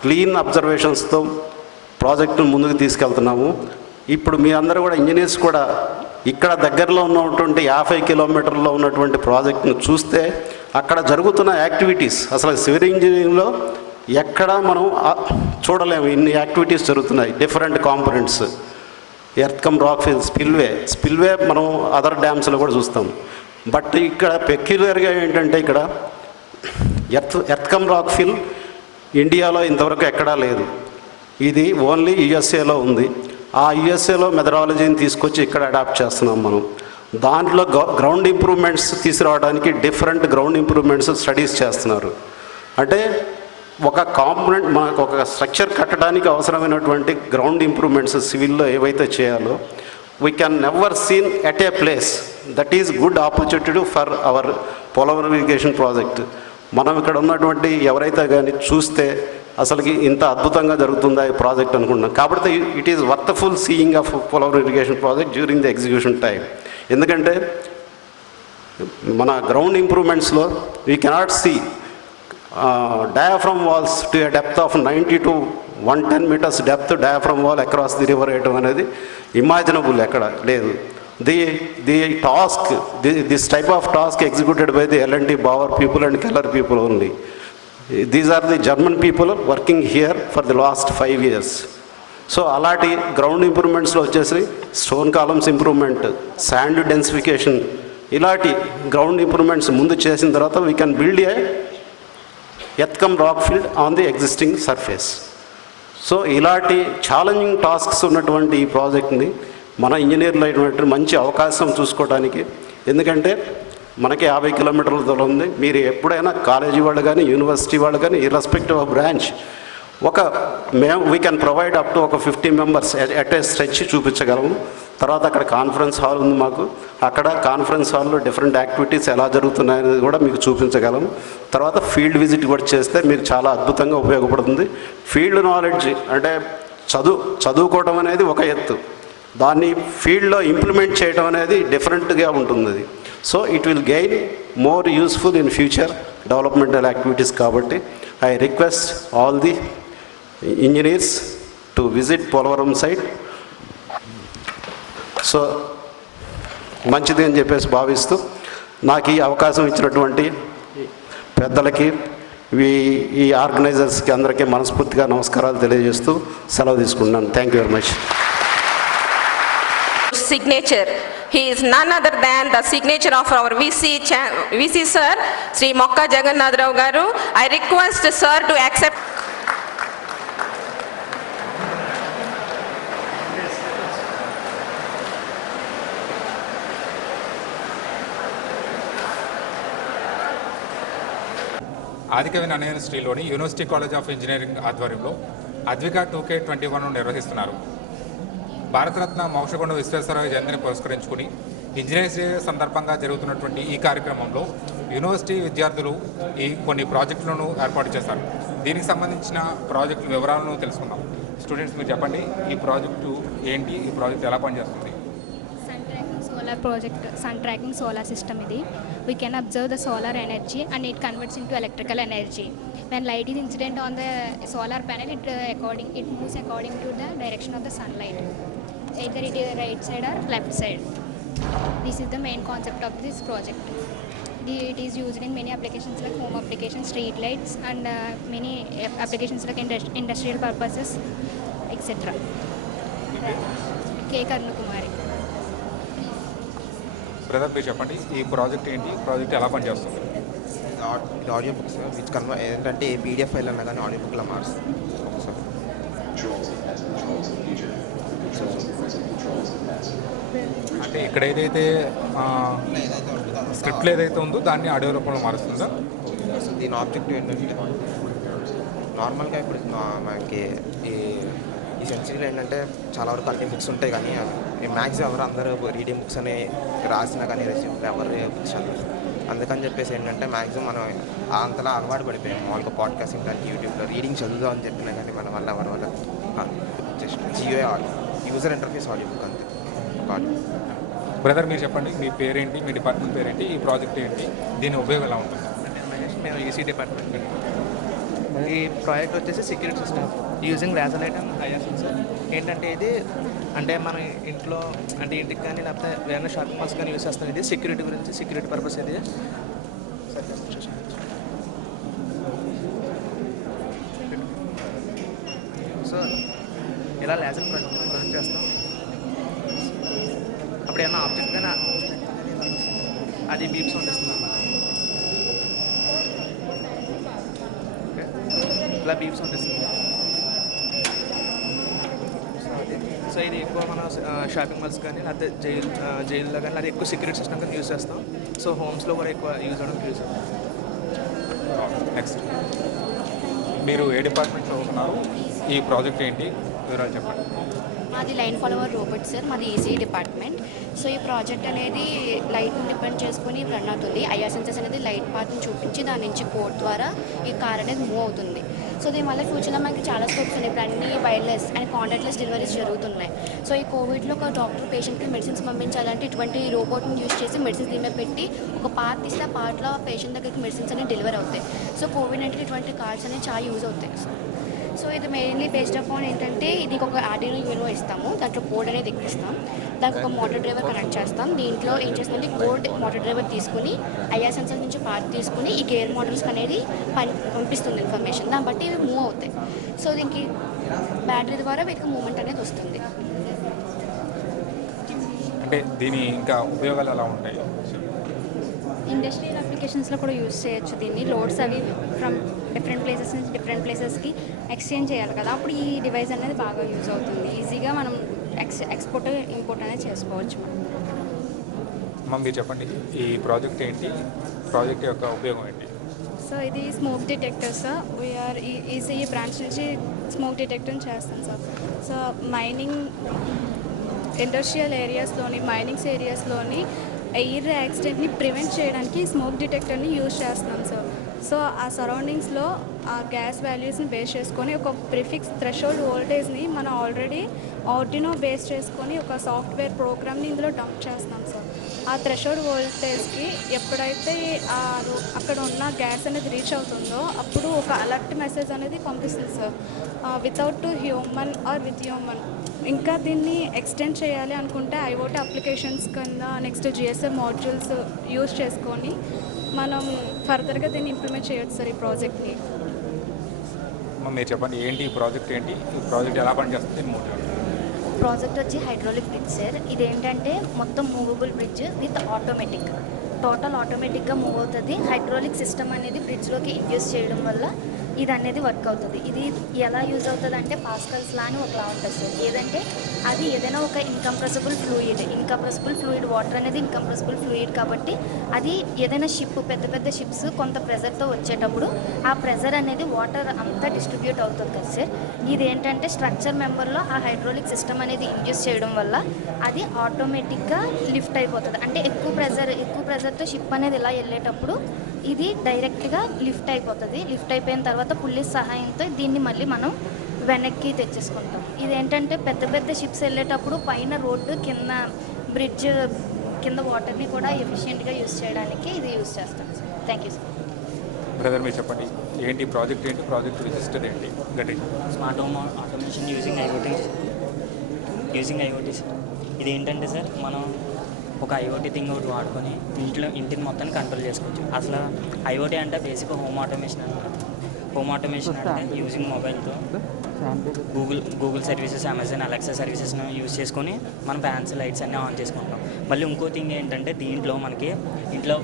క్లీన్ అబ్జర్వేషన్స్తో ప్రాజెక్టును ముందుకు తీసుకెళ్తున్నాము. ఇప్పుడు మీ అందరూ కూడా ఇంజనీర్స్ కూడా ఇక్కడ దగ్గరలో ఉన్నటువంటి 50 కిలోమీటర్లో ఉన్నటువంటి ప్రాజెక్టును చూస్తే అక్కడ జరుగుతున్న యాక్టివిటీస్ అసలు సివిల్ ఇంజనీరింగ్లో ఎక్కడా మనం చూడలేము. ఇన్ని యాక్టివిటీస్ జరుగుతున్నాయి, different components. Earth cum rock fill, spillway మనం అదర్ డ్యామ్స్లో కూడా చూస్తాం. బట్ ఇక్కడ పెక్యులర్గా ఏంటంటే ఇక్కడ ఎర్త్ కమ్ రాక్ ఫిల్ ఇండియాలో ఇంతవరకు ఎక్కడా లేదు. ఇది ఓన్లీ యుఎస్ఏలో ఉంది. ఆ యుఎస్ఏలో మెథడాలజీని తీసుకొచ్చి ఇక్కడ అడాప్ట్ చేస్తున్నాం మనం. దాంట్లో గ్రౌండ్ ఇంప్రూవ్మెంట్స్ తీసుకురావడానికి డిఫరెంట్ గ్రౌండ్ ఇంప్రూవ్మెంట్స్ స్టడీస్ చేస్తున్నారు. అంటే ఒక కాంపోనెంట్ మనకు ఒక స్ట్రక్చర్ కట్టడానికి అవసరమైనటువంటి గ్రౌండ్ ఇంప్రూవ్మెంట్స్ సివిల్లో ఏవైతే చేయాలో we can never seen at a place. That is good opportunity for hour Polavaram irrigation project. మనం ఇక్కడ ఉన్నటువంటి ఎవరైతే కానీ చూస్తే అసలుకి ఇంత అద్భుతంగా జరుగుతుందా ఈ ప్రాజెక్ట్ అనుకుంటున్నాం. కాబట్టి it is worthful seeing of Polavaram irrigation project during the execution time. ఎందుకంటే మన గ్రౌండ్ ఇంప్రూవ్మెంట్స్లో we cannot see diaphragm walls to a depth of 90 to 110 meters depth diaphragm wall across the river వేయటం అనేది ఇమాజినబుల్ ఎక్కడ లేదు. The task this type of task executed by the L&T Bauer people and Keller people only. These are the German people working here for the last 5 years. So అలాంటి గ్రౌండ్ ఇంప్రూవ్మెంట్స్లో వచ్చేసి stone columns improvement, sand densification, ఇలాంటి ground improvements ముందు చేసిన తర్వాత we can build a earth cum rock field on the existing surface. So ఇలాంటి challenging tasks ఉన్నటువంటి ఈ ప్రాజెక్ట్ని మన ఇంజనీర్లు అయినటువంటి మంచి అవకాశం చూసుకోవడానికి. ఎందుకంటే మనకి 50 కిలోమీటర్ల దూరం ఉంది. మీరు ఎప్పుడైనా కాలేజీ వాళ్ళు కానీ యూనివర్సిటీ వాళ్ళు కానీ irrespective of branch we can provide up to ఒక 50 మెంబర్స్ ఎట్ ఏ స్ట్రెచ్ చూపించగలము. తర్వాత అక్కడ కాన్ఫరెన్స్ హాల్ ఉంది మాకు. అక్కడ కాన్ఫరెన్స్ హాల్లో డిఫరెంట్ యాక్టివిటీస్ ఎలా జరుగుతున్నాయనేది కూడా మీకు చూపించగలము. తర్వాత ఫీల్డ్ విజిట్ కూడా చేస్తే మీకు చాలా అద్భుతంగా ఉపయోగపడుతుంది. ఫీల్డ్ నాలెడ్జ్ అంటే చదువుకోవడం అనేది ఒక ఎత్తు, దాన్ని ఫీల్డ్లో ఇంప్లిమెంట్ చేయడం అనేది డిఫరెంట్గా ఉంటుంది. So it will gain more useful in future developmental activities. కాబట్టి I request all the engineers to visit Polavaram site. So మంచిది అని చెప్పేసి భావిస్తూ నాకు ఈ అవకాశం ఇచ్చినటువంటి పెద్దలకి, ఈ ఆర్గనైజర్స్కి అందరికీ మనస్ఫూర్తిగా నమస్కారాలు తెలియజేస్తూ సెలవు తీసుకుంటున్నాను. Thank you very much. Signature. He is none other than the signature of our VC sir, Sri Mokka Jagannath Rao garu. I request sir to accept. Adikavi Nannaya యూనివర్సిటీలోని యూనివర్సిటీ కాలేజ్ ఆఫ్ ఇంజనీరింగ్ ఆధ్వర్యంలో అద్విక 2K21 నిర్వహిస్తున్నారు. భారతరత్న మోక్షగుండ విశ్వేశ్వరయ్య జయంతిని పురస్కరించుకుని ఇంజనీరింగ్ డే సందర్భంగా జరుగుతున్నటువంటి ఈ కార్యక్రమంలో యూనివర్సిటీ విద్యార్థులు కొన్ని ప్రాజెక్టులను ఏర్పాటు చేశారు. దీనికి సంబంధించిన ప్రాజెక్టు వివరాలను తెలుసుకుందాం. స్టూడెంట్స్ మీరు చెప్పండి, ఈ ప్రాజెక్టు ఏంటి, ఈ ప్రాజెక్ట్ ఎలా పనిచేస్తుంది? Sun tracking solar system idi. We can observe the solar energy and it converts into electrical energy. When light is incident on the solar panel, it moves according to the direction of the sunlight, either it is right side or left side. This is the main concept of this project. It is used in many applications like home applications, street lights, and many applications like industrial purposes, etc. K. Karnakumari. Brother మీరు చెప్పండి, ఈ ప్రాజెక్ట్ ఏంటి, ప్రాజెక్ట్ ఎలా పనిచేస్తుంది? ఇది audio books which ఏంటంటే PDF file అన్నా కానీ ఆడియో బుక్లో మారుస్తుంది. అంటే ఇక్కడ ఏదైతే స్క్రిప్ట్లో ఏదైతే ఉందో దాన్ని ఆడియో రూపంలో మారుస్తుందా? సో దీని ఆబ్జెక్టివ్ ఏంటంటే నార్మల్గా ఇప్పుడు మనకి ఈ సెంచరీలో ఏంటంటే చాలా వరకు అన్ని బుక్స్ ఉంటాయి, కానీ మ్యాక్సిమం అందరూ రీడింగ్ బుక్స్ అని రాసినా కానీ ఎవరు బుక్స్ చదవరు. అందుకని చెప్పేసి ఏంటంటే మ్యాక్సిమం మనం అంతలా అలవాటు పడిపోయాం. మామూలుగా పాడ్కాస్టింగ్ కానీ యూట్యూబ్లో రీడింగ్ చదువుదాం అని చెప్పినా కానీ మన వల్ల ఎవరి వల్ల just Jio user interface audio book అంతే. బ్రదర్ మీరు చెప్పండి, మీ పేరేంటి, మీ డిపార్ట్మెంట్ పేరేంటి, ఈ ప్రాజెక్ట్ ఏంటి, దీని ఉపయోగం ఎలా ఉంటుంది? మేము ఈసీ డిపార్ట్మెంట్. ఈ ప్రాజెక్ట్ వచ్చేసి security system using laser light and IR sensor. ఏంటంటే ఇది అంటే మన ఇంట్లో అంటే ఇంటికి కానీ లేకపోతే వేరే షాపింగ్ మాల్స్ కానీ యూజ్ చేస్తాం. ఇది సెక్యూరిటీ గురించి, సెక్యూరిటీ పర్పస్ ఇది. సో ఇలా లేజర్ ప్రొజెక్ట్ చేస్తాం. అప్పుడు ఏమన్నా ఆబ్జెక్ట్ కానీ అది బీప్ సౌండ్ ఇస్తుంది. ఇలా బీప్ సౌండ్ ఇస్తుంది. సో ఇది ఎక్కువ మన షాపింగ్ మాల్స్ కానీ లేకపోతే జైల్లో కానీ అది ఎక్కువ సెక్యూరిటీ సిస్టమ్ కానీ యూజ్ చేస్తాం. సో హోమ్స్లో కూడా ఎక్కువ యూజ్ అవడానికి యూజ్ అవుతుంది. నెక్స్ట్ మీరు ఏ డిపార్ట్మెంట్ చదువుతున్నారు, ఈ ప్రాజెక్ట్ ఏంటి, వివరాలు చెప్పండి. మాది లైన్ ఫాలోవర్ రోబోట్ సార్, మాది ఈసీ డిపార్ట్మెంట్. సో ఈ ప్రాజెక్ట్ అనేది లైట్ని డిపెండ్ చేసుకుని రన్ అవుతుంది. ఐఆర్ సెన్సర్స్ అనేది లైట్ పాత్ని చూపించి దాని నుంచి కోడ్ ద్వారా ఈ కార్ అనేది మూవ్ అవుతుంది. సో దీనివల్ల ఫ్యూచర్లో మనకి చాలా స్కోప్స్ ఉన్నాయి. ఇప్పుడు అన్ని వైర్లెస్ అండ్ కాంటాక్ట్లెస్ డెలివరీస్ జరుగుతున్నాయి. సో ఈ కోవిడ్లో ఒక డాక్టర్ పేషెంట్కి మెడిసిన్స్ పంపించాలంటే ఇటువంటి రోబోట్ని యూజ్ చేసి మెడిసిన్స్ దీని మీద పెట్టి ఒక పార్ట్ తీస్తే ఆ పార్ట్లో పేషెంట్ దగ్గరికి మెడిసిన్స్ అనేవి డెలివరీ అవుతాయి. సో కోవిడ్-19 ఇటువంటి కార్డ్స్ అనేవి చాలా యూజ్ అవుతాయి. సో ఇది మెయిన్లీ బేస్డ్ అపాన్ ఏంటంటే ఇది ఒక ఆర్డినో యూనో ఇస్తాము, దాంట్లో కోడ్ అనేది ఎక్కిస్తాం, దానికి ఒక మోటార్ డ్రైవర్ కనెక్ట్ చేస్తాం. దీంట్లో ఏం చేస్తుందంటే కోడ్ మోటార్ డ్రైవర్ తీసుకుని ఐఆర్ సెన్సర్ నుంచి పార్ట్ తీసుకుని ఈ గేర్ మోటార్స్ అనేది పంపిస్తుంది ఇన్ఫర్మేషన్. దాన్ని బట్టి ఇవి మూవ్ అవుతాయి. సో దీనికి బ్యాటరీ ద్వారా వీటికి మూవ్మెంట్ అనేది వస్తుంది. అంటే దీని ఇంకా ఉపయోగాలు ఎలా ఉంటాయి? ఇండస్ట్రియల్ అప్లికేషన్స్లో కూడా యూజ్ చేయొచ్చు దీన్ని. లోడ్స్ అవి ఫ్రమ్ డిఫరెంట్ ప్లేసెస్ నుంచి డిఫరెంట్ ప్లేసెస్కి ఎక్స్చేంజ్ చేయాలి కదా, అప్పుడు ఈ డివైస్ అనేది బాగా యూజ్ అవుతుంది. ఈజీగా మనం ఎక్స్పోర్ట్ ఇంపోర్ట్ అనేది చేసుకోవచ్చు. మీరు చెప్పండి, ఈ ప్రాజెక్ట్ ఏంటి, ప్రాజెక్ట్ యొక్క ఉపయోగం ఏంటి? సో ఇది smoke detector sir. We are ECE branch నుంచి స్మోక్ డిటెక్టర్ చేస్తాం సార్. సో మైనింగ్ ఇండస్ట్రియల్ ఏరియాస్లోని మైనింగ్స్ ఏరియాస్లోని ఎయిర్ యాక్సిడెంట్ని ప్రివెంట్ చేయడానికి స్మోక్ డిటెక్టర్ని యూజ్ చేస్తున్నాం సార్. సో ఆ సరౌండింగ్స్లో ఆ గ్యాస్ వాల్యూస్ని బేస్ చేసుకొని ఒక ప్రిఫిక్స్ థ్రెషోల్డ్ వోల్టేజ్ని మనం ఆల్రెడీ ఆర్డినో బేస్ చేసుకొని ఒక సాఫ్ట్వేర్ ప్రోగ్రామ్ని ఇందులో డంప్ చేస్తాం సార్. ఆ థ్రెషోల్డ్ వోల్టేజ్కి ఎప్పుడైతే అక్కడ ఉన్న గ్యాస్ అనేది రీచ్ అవుతుందో అప్పుడు ఒక అలర్ట్ మెసేజ్ అనేది పంపిస్తుంది sir, without human or with human. ఇంకా దీన్ని ఎక్స్టెండ్ చేయాలి అనుకుంటే ఐఓటీ అప్లికేషన్స్ కింద నెక్స్ట్ జిఎస్ఎం మాడ్యూల్స్ యూజ్ చేసుకొని మనం ఫర్దర్గా దీన్ని ఇంప్లిమెంట్ చేయొచ్చు సార్ ఈ ప్రాజెక్ట్ని. మీరు చెప్పండి, ఏంటి ఈ ప్రాజెక్ట్, ఏంటి ఈ ప్రాజెక్ట్ ఎలా పనిచేస్తుంది? ప్రాజెక్ట్ వచ్చి హైడ్రాలిక్ బ్రిడ్జ్ సార్. ఇదేంటంటే మొత్తం movable bridge with automatic, total ఆటోమేటిక్గా మూవ్ అవుతుంది. హైడ్రాలిక్ సిస్టమ్ అనేది బ్రిడ్జ్లోకి ఇండ్యూస్ చేయడం వల్ల ఇది అనేది వర్క్ అవుతుంది. ఇది ఎలా యూజ్ అవుతుంది అంటే పాస్కల్స్ లా అని ఒక లా ఉంటుంది సార్. ఏదంటే అది ఏదైనా ఒక ఇన్కంప్రెసిబుల్ ఫ్లూయిడ్ వాటర్ అనేది ఇన్కంప్రెసిబుల్ ఫ్లూయిడ్ కాబట్టి అది ఏదైనా షిప్ పెద్ద పెద్ద షిప్స్ కొంత ప్రెజర్తో వచ్చేటప్పుడు ఆ ప్రెజర్ అనేది వాటర్ అంతా డిస్ట్రిబ్యూట్ అవుతుంది కదా సార్. ఇది ఏంటంటే స్ట్రక్చర్ మెంబర్లో ఆ హైడ్రాలిక్ సిస్టమ్ అనేది ఇండ్యూస్ చేయడం వల్ల అది ఆటోమేటిక్గా లిఫ్ట్ అయిపోతుంది. అంటే ఎక్కువ ప్రెజర్తో షిప్ అనేది ఇలా వెళ్ళేటప్పుడు ఇది డైరెక్ట్గా లిఫ్ట్ అయిపోతుంది. లిఫ్ట్ అయిపోయిన తర్వాత పుల్లీస్ సహాయంతో దీన్ని మళ్ళీ మనం వెనక్కి తెచ్చేసుకుంటాం. ఇదేంటంటే పెద్ద పెద్ద షిప్స్ వెళ్ళేటప్పుడు పైన రోడ్డు కింద బ్రిడ్జ్ కింద వాటర్ని కూడా ఎఫిషియెంట్గా యూజ్ చేయడానికి ఇది యూజ్ చేస్తాం sir. Thank you sir. Brother మీరు చెప్పండి ఏంటి ప్రాజెక్ట్ రిజిస్టర్ ఏంటి గట్టి smart home automation using IoT sir. ఇది ఏంటంటే సార్ మనం ఒక ఐఓటీ థింగ్ ఒకటి వాడుకొని ఇంటిని మొత్తాన్ని కంట్రోల్ చేసుకోవచ్చు. అసలు ఐఓటీ అంటే బేసిక్ హోమ్ ఆటోమేషన్ అనమాట. హోమ్ ఆటోమేషన్ అంటే యూజింగ్ మొబైల్తో గూగుల్ సర్వీసెస్, అమెజాన్ అలెక్సా సర్వీసెస్ను యూజ్ చేసుకొని మనం ఫ్యాన్స్ లైట్స్ అన్నీ ఆన్ చేసుకుంటాం. మళ్ళీ ఇంకో థింగ్ ఏంటంటే దీంట్లో మనకి ఇంట్లో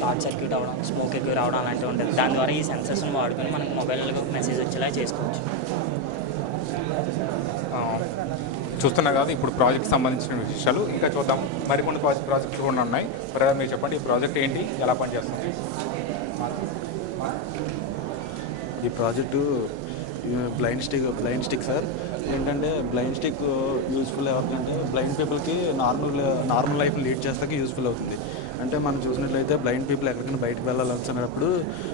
షార్ట్ సర్క్యూట్ అవ్వడం, స్మోక్ ఎక్కువ రావడం అలాంటివి ఉంటుంది. దాని ద్వారా ఈ సెన్సర్స్ని వాడుకొని మనకి మొబైల్కి మెసేజ్ వచ్చేలా చేసుకోవచ్చు. చూస్తున్నా కదా ఇప్పుడు ప్రాజెక్ట్ సంబంధించిన విషయాలు ఇంకా చూద్దాం. మరికొన్ని ప్రాజెక్టులు కూడా ఉన్నాయి. బ్రదర్ మీరు చెప్పండి ఈ ప్రాజెక్ట్ ఏంటి, ఎలా పనిచేస్తుంది? ఈ ప్రాజెక్టు బ్లైండ్ స్టిక్ సార్. ఏంటంటే బ్లైండ్ స్టిక్ యూజ్ఫుల్ ఎవరికంటే బ్లైండ్ పీపుల్కి నార్మల్ లైఫ్ లీడ్ చేస్తాక యూజ్ఫుల్ అవుతుంది. అంటే మనం చూసినట్లయితే బ్లైండ్ పీపుల్ ఎక్కడికైనా బయటకు వెళ్ళాల్సినప్పుడు